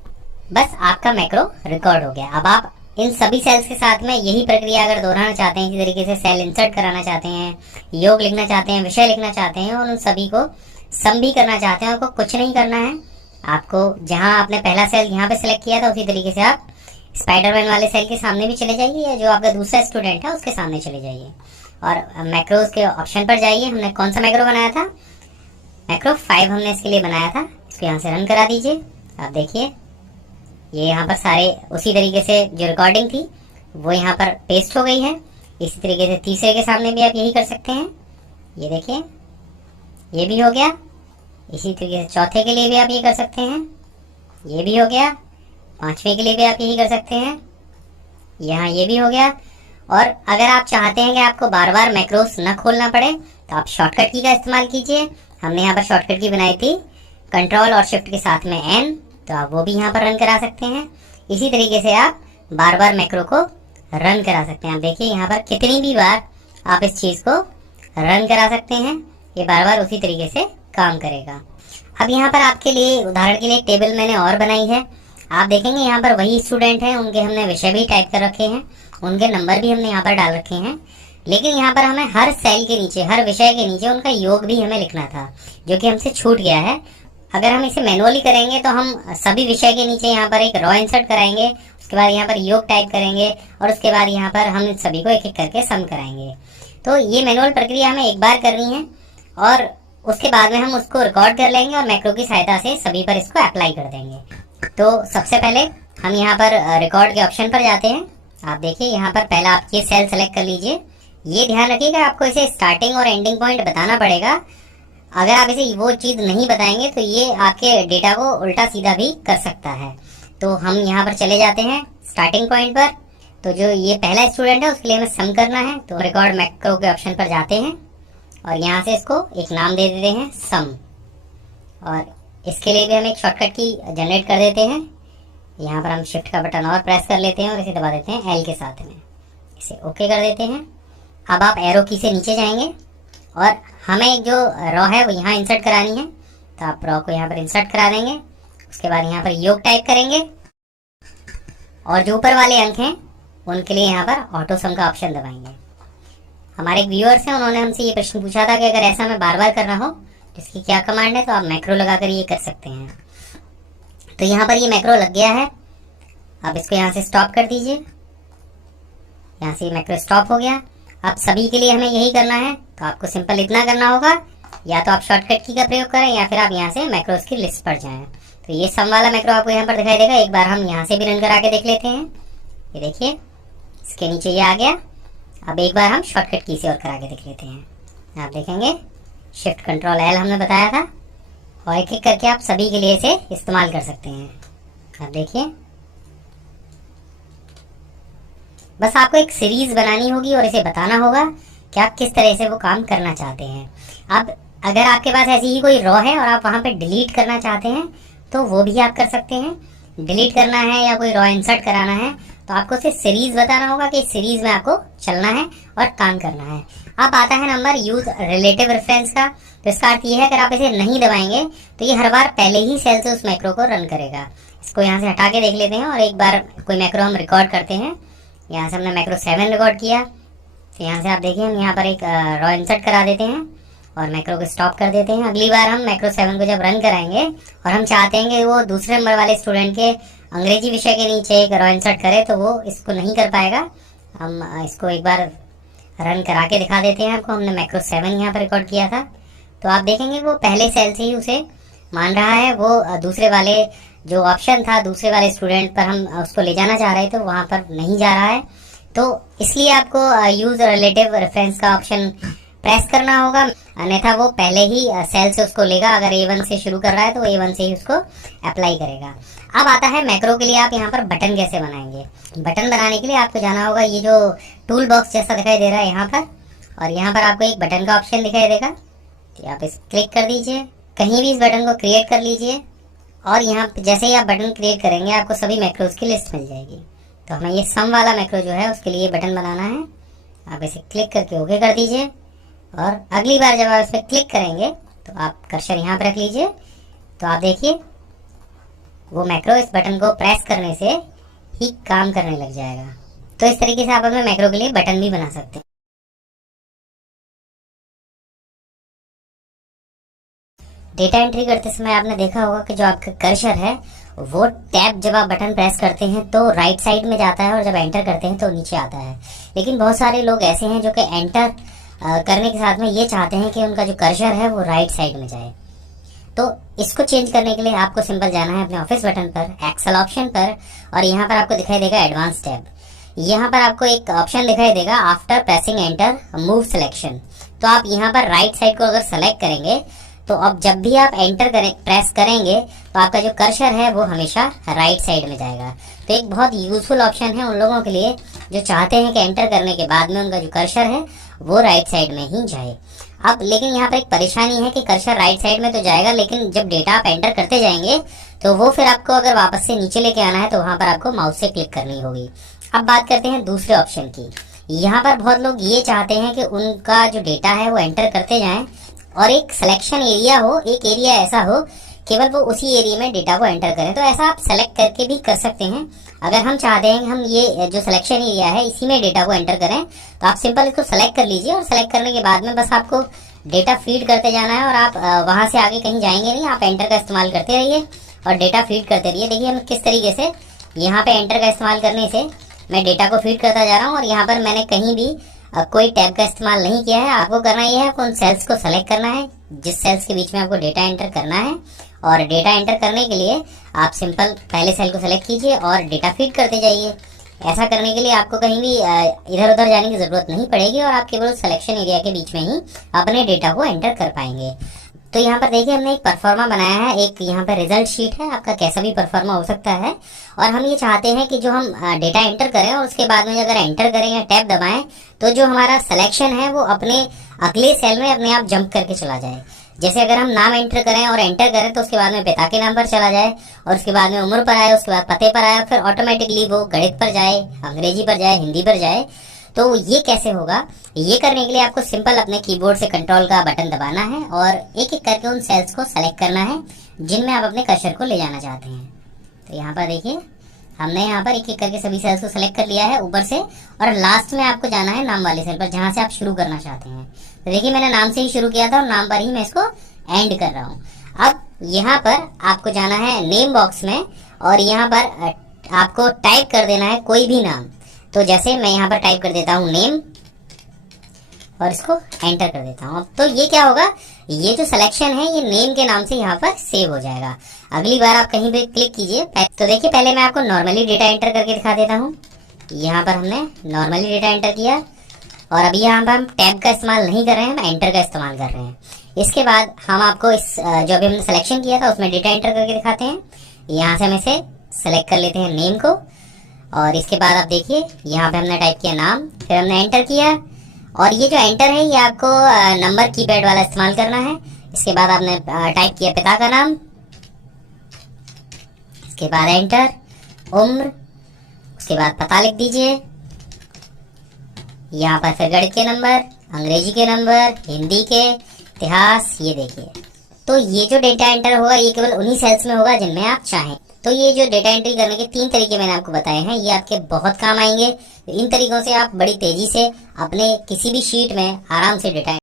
बस आपका मैक्रो रिकॉर्ड हो गया। अब आप इन सभी सेल्स के साथ में यही प्रक्रिया अगर दोहराना चाहते हैं, इसी तरीके से सेल इंसर्ट कराना चाहते हैं, योग लिखना चाहते हैं, विषय लिखना चाहते हैं, और उन सभी को सम भी करना चाहते हैं, आपको कुछ नहीं करना है। आपको जहां आपने पहला सेल यहाँ पे सिलेक्ट किया था उसी तरीके से आप स्पाइडरमैन वाले सेल के सामने भी चले जाइए, या जो आपका दूसरा स्टूडेंट है उसके सामने चले जाइए, और मैक्रोज के ऑप्शन पर जाइए। हमने कौन सा मैक्रो बनाया था? मैक्रो 5 हमने इसके लिए बनाया था। इसको यहाँ से रन करा दीजिए। आप देखिए ये यहाँ पर सारे उसी तरीके से जो रिकॉर्डिंग थी वो यहाँ पर पेस्ट हो गई है। इसी तरीके से तीसरे के सामने भी आप यही कर सकते हैं। ये देखिए ये भी हो गया। इसी तरीके से चौथे के लिए भी आप ये कर सकते हैं। ये भी हो गया। 5वें के लिए भी आप यही कर सकते हैं। यहाँ ये भी हो गया। और अगर आप चाहते हैं कि आपको बार बार मैक्रोस न खोलना पड़े तो आप शॉर्टकट की का इस्तेमाल कीजिए। हमने यहाँ पर शॉर्टकट की बनाई थी कंट्रोल और शिफ्ट के साथ में एन, तो आप वो भी यहाँ पर रन करा सकते हैं। इसी तरीके से आप बार बार मैक्रो को रन करा सकते हैं। आप देखिए यहाँ पर कितनी भी बार आप इस चीज़ को रन करा सकते हैं, ये बार बार उसी तरीके से काम करेगा। अब यहाँ पर आपके लिए उदाहरण के लिए एक टेबल मैंने और बनाई है। आप देखेंगे यहाँ पर वही स्टूडेंट हैं, उनके हमने विषय भी टाइप कर रखे हैं, उनके नंबर भी हमने यहाँ पर डाल रखे हैं। लेकिन यहाँ पर हमें हर सेल के नीचे, हर विषय के नीचे उनका योग भी हमें लिखना था, जो कि हमसे छूट गया है। अगर हम इसे मैनुअली करेंगे तो हम सभी विषय के नीचे यहाँ पर एक रॉ इंसर्ट कराएंगे, उसके बाद यहाँ पर योग टाइप करेंगे, और उसके बाद यहाँ पर हम सभी को एक एक करके सम कराएंगे। तो ये मैनुअल प्रक्रिया हमें एक बार करनी है, और उसके बाद में हम उसको रिकॉर्ड कर लेंगे और मैक्रो की सहायता से सभी पर इसको अप्लाई कर देंगे। तो सबसे पहले हम यहाँ पर रिकॉर्ड के ऑप्शन पर जाते हैं। आप देखिए यहाँ पर पहला आप ये सेल सेलेक्ट कर लीजिए। ये ध्यान रखिएगा आपको इसे स्टार्टिंग और एंडिंग पॉइंट बताना पड़ेगा। अगर आप इसे वो चीज़ नहीं बताएंगे तो ये आपके डेटा को उल्टा सीधा भी कर सकता है। तो हम यहाँ पर चले जाते हैं स्टार्टिंग पॉइंट पर। तो जो ये पहला स्टूडेंट है उसके लिए हमें सम करना है, तो रिकॉर्ड मैक्रो के ऑप्शन पर जाते हैं और यहाँ से इसको एक नाम दे देते हैं सम। और इसके लिए भी हम एक शॉर्टकट की जनरेट कर देते हैं। यहाँ पर हम शिफ्ट का बटन और प्रेस कर लेते हैं और इसे दबा देते हैं एल के साथ में, इसे ओके कर देते हैं। अब आप एरो की से नीचे जाएंगे और हमें एक जो रॉ है वो यहाँ इंसर्ट करानी है, तो आप रॉ को यहाँ पर इंसर्ट करा देंगे। उसके बाद यहाँ पर योग टाइप करेंगे और जो ऊपर वाले अंक हैं उनके लिए यहाँ पर ऑटो सम का ऑप्शन दबाएंगे। हमारे एक व्यूअर्स हैं, उन्होंने हमसे ये प्रश्न पूछा था कि अगर ऐसा मैं बार बार करना हो तो इसकी क्या कमांड है, तो आप मैक्रो लगाकर ये कर सकते हैं। तो यहाँ पर ये मैक्रो लग गया है। अब इसको यहाँ से स्टॉप कर दीजिए, यहाँ से मैक्रो स्टॉप हो गया। अब सभी के लिए हमें यही करना है, तो आपको सिंपल इतना करना होगा, या तो आप शॉर्टकट की का प्रयोग करें या फिर आप यहाँ से मैक्रोस की लिस्ट पर जाएं। तो ये सम वाला मैक्रो आपको यहाँ पर दिखाई देगा। एक बार हम यहाँ से भी रन करा के देख लेते हैं। ये देखिए इसके नीचे ये आ गया। अब एक बार हम शॉर्टकट की से और करा के देख लेते हैं। आप देखेंगे शिफ्ट कंट्रोल एल हमने बताया था, और एक एक करके आप सभी के लिए इसे इस्तेमाल कर सकते हैं। आप देखिए बस आपको एक सीरीज बनानी होगी और इसे बताना होगा कि आप किस तरह से वो काम करना चाहते हैं। अब अगर आपके पास ऐसी ही कोई रॉ है और आप वहाँ पे डिलीट करना चाहते हैं तो वो भी आप कर सकते हैं। डिलीट करना है या कोई रॉ इंसर्ट कराना है तो आपको सिर्फ सीरीज बताना होगा कि सीरीज में आपको चलना है और काम करना है। अब आता है नंबर यूज रिलेटिव रेफरेंस का। तो इसका अर्थ ये है अगर आप इसे नहीं दबाएंगे तो ये हर बार पहले ही सेल से उस मैक्रो को रन करेगा। इसको यहाँ से हटा के देख लेते हैं और एक बार कोई मैक्रो हम रिकॉर्ड करते हैं। यहाँ से हमने मैक्रो 7 रिकॉर्ड किया, तो यहाँ से आप देखिए हम यहाँ पर एक रॉ इंसर्ट करा देते हैं और मैक्रो को स्टॉप कर देते हैं। अगली बार हम मैक्रो 7 को जब रन कराएंगे और हम चाहते हैं कि वो दूसरे नंबर वाले स्टूडेंट के अंग्रेजी विषय के नीचे एक रॉ इंसर्ट करे तो वो इसको नहीं कर पाएगा। हम इसको एक बार रन करा के दिखा देते हैं आपको। हमने मैक्रो 7 यहाँ पर रिकॉर्ड किया था, तो आप देखेंगे वो पहले सेल से ही उसे मान रहा है। वो दूसरे वाले जो ऑप्शन था दूसरे वाले स्टूडेंट पर हम उसको ले जाना चाह रहे थे, तो वहाँ पर नहीं जा रहा है। तो इसलिए आपको यूज रिलेटिव रेफरेंस का ऑप्शन प्रेस करना होगा, अन्यथा वो पहले ही सेल से उसको लेगा। अगर A1 से शुरू कर रहा है तो A1 से ही उसको अप्लाई करेगा। अब आता है मैक्रो के लिए आप यहाँ पर बटन कैसे बनाएंगे। बटन बनाने के लिए आपको जाना होगा, ये जो टूल बॉक्स जैसा दिखाई दे रहा है यहाँ पर, और यहाँ पर आपको एक बटन का ऑप्शन दिखाई देगा, तो आप इस क्लिक कर दीजिए। कहीं भी इस बटन को क्रिएट कर लीजिए और यहाँ जैसे ही आप बटन क्रिएट करेंगे आपको सभी मैक्रोज की लिस्ट मिल जाएगी। तो हमें ये सम वाला मैक्रो जो है उसके लिए बटन बनाना है। आप इसे क्लिक करके ओके कर दीजिए और अगली बार जब आप इस पर क्लिक करेंगे तो आप कर्सर यहाँ पर रख लीजिए। तो आप देखिए वो मैक्रो इस बटन को प्रेस करने से ही काम करने लग जाएगा। तो इस तरीके से आप अपने मैक्रो के लिए बटन भी बना सकते हैं। डेटा एंट्री करते समय आपने देखा होगा कि जो आपका कर्सर है वो टैब जब आप बटन प्रेस करते हैं तो राइट साइड में जाता है और जब एंटर करते हैं तो नीचे आता है। लेकिन बहुत सारे लोग ऐसे हैं जो कि एंटर करने के साथ में ये चाहते हैं कि उनका जो कर्सर है वो राइट साइड में जाए। तो इसको चेंज करने के लिए आपको सिंपल जाना है अपने ऑफिस बटन पर, एक्सेल ऑप्शन पर, और यहाँ पर आपको दिखाई देगा एडवांस टैब। यहाँ पर आपको एक ऑप्शन दिखाई देगा after pressing enter move selection. तो आप यहाँ पर राइट साइड को अगर सेलेक्ट करेंगे तो अब जब भी आप एंटर प्रेस करेंगे तो आपका जो कर्सर है वो हमेशा राइट साइड में जाएगा। तो एक बहुत यूजफुल ऑप्शन है उन लोगों के लिए जो चाहते हैं कि एंटर करने के बाद में उनका जो कर्सर है वो राइट साइड में ही जाए। अब लेकिन यहाँ पर एक परेशानी है कि कर्सर राइट साइड में तो जाएगा, लेकिन जब डेटा आप एंटर करते जाएंगे तो वो फिर आपको अगर वापस से नीचे लेके आना है तो वहाँ पर आपको माउस से क्लिक करनी होगी। अब बात करते हैं दूसरे ऑप्शन की। यहाँ पर बहुत लोग ये चाहते हैं कि उनका जो डेटा है वो एंटर करते जाएं और एक सिलेक्शन एरिया हो, एक एरिया ऐसा हो केवल वो उसी एरिया में डेटा को एंटर करें। तो ऐसा आप सेलेक्ट करके भी कर सकते हैं। अगर हम चाहते हैं कि हम ये जो सिलेक्शन एरिया है इसी में डेटा को एंटर करें तो आप सिंपल इसको सेलेक्ट कर लीजिए और सेलेक्ट करने के बाद में बस आपको डेटा फीड करते जाना है और आप वहां से आगे कहीं जाएंगे नहीं। आप एंटर का इस्तेमाल करते रहिए और डेटा फीड करते रहिए। देखिए हम किस तरीके से यहाँ पे एंटर का इस्तेमाल करने से मैं डेटा को फीड करता जा रहा हूँ और यहाँ पर मैंने कहीं भी कोई टैब का इस्तेमाल नहीं किया है। आपको करना यह है, आपको उन सेल्स को सेलेक्ट करना है जिस सेल्स के बीच में आपको डेटा एंटर करना है। और डेटा एंटर करने के लिए आप सिंपल पहले सेल को सेलेक्ट कीजिए और डेटा फीड करते जाइए। ऐसा करने के लिए आपको कहीं भी इधर उधर जाने की जरूरत नहीं पड़ेगी और आप केवल सिलेक्शन एरिया के बीच में ही अपने डेटा को एंटर कर पाएंगे। तो यहाँ पर देखिए हमने एक परफॉर्मा बनाया है, एक यहाँ पर रिजल्ट शीट है, आपका कैसा भी परफॉर्मा हो सकता है। और हम ये चाहते हैं कि जो हम डेटा एंटर करें और उसके बाद में अगर एंटर करें या टैब दबाएं तो जो हमारा सिलेक्शन है वो अपने अगले सेल में अपने आप जंप करके चला जाए। जैसे अगर हम नाम एंटर करें और एंटर करें तो उसके बाद में पिता के नाम पर चला जाए और उसके बाद में उम्र पर आए, उसके बाद पते पर आए, फिर ऑटोमेटिकली वो गणित पर जाए, अंग्रेजी पर जाए, हिंदी पर जाए। तो ये कैसे होगा, ये करने के लिए आपको सिंपल अपने कीबोर्ड से कंट्रोल का बटन दबाना है और एक एक करके उन सेल्स को सेलेक्ट करना है जिनमें आप अपने कर्सर को ले जाना चाहते हैं। तो यहाँ पर देखिए हमने यहाँ पर एक एक करके सभी सेल्स को सेलेक्ट कर लिया है ऊपर से, और लास्ट में आपको जाना है नाम वाले सेल पर जहां से आप शुरू करना चाहते हैं। तो देखिए मैंने नाम से ही शुरू किया था और नाम पर ही मैं इसको एंड कर रहा हूँ। अब यहाँ पर आपको जाना है नेम बॉक्स में और यहाँ पर आपको टाइप कर देना है कोई भी नाम। तो जैसे मैं यहाँ पर टाइप कर देता हूँ नेम और इसको एंटर कर देता हूँ। तो ये क्या होगा, ये जो सिलेक्शन है ये नेम के नाम से यहाँ पर सेव हो जाएगा। अगली बार आप कहीं पे क्लिक कीजिए तो देखिए पहले मैं आपको नॉर्मली डेटा एंटर करके दिखा देता हूँ। यहाँ पर हमने नॉर्मली डेटा एंटर किया और अभी यहाँ पर हम टैब का इस्तेमाल नहीं कर रहे हैं, हम एंटर का इस्तेमाल कर रहे हैं। इसके बाद हम आपको इस जो अभी हमने सिलेक्शन किया था उसमें डेटा एंटर करके दिखाते हैं। यहाँ से हम इसे सेलेक्ट कर लेते हैं नेम को और इसके बाद आप देखिए यहाँ पे हमने टाइप किया नाम, फिर हमने एंटर किया और ये जो एंटर है ये आपको नंबर कीपैड वाला इस्तेमाल करना है। इसके बाद आपने टाइप किया पिता का नाम, इसके बाद एंटर, उम्र, उसके बाद पता लिख दीजिए। यहाँ पर फिर गणित के नंबर, अंग्रेजी के नंबर, हिंदी के, इतिहास, ये देखिए। तो ये जो डेटा एंटर होगा ये केवल उन्हीं सेल्स में होगा जिनमें आप चाहें। तो ये जो डेटा एंट्री करने के 3 तरीके मैंने आपको बताए हैं, ये आपके बहुत काम आएंगे। इन तरीकों से आप बड़ी तेजी से अपने किसी भी शीट में आराम से डेटा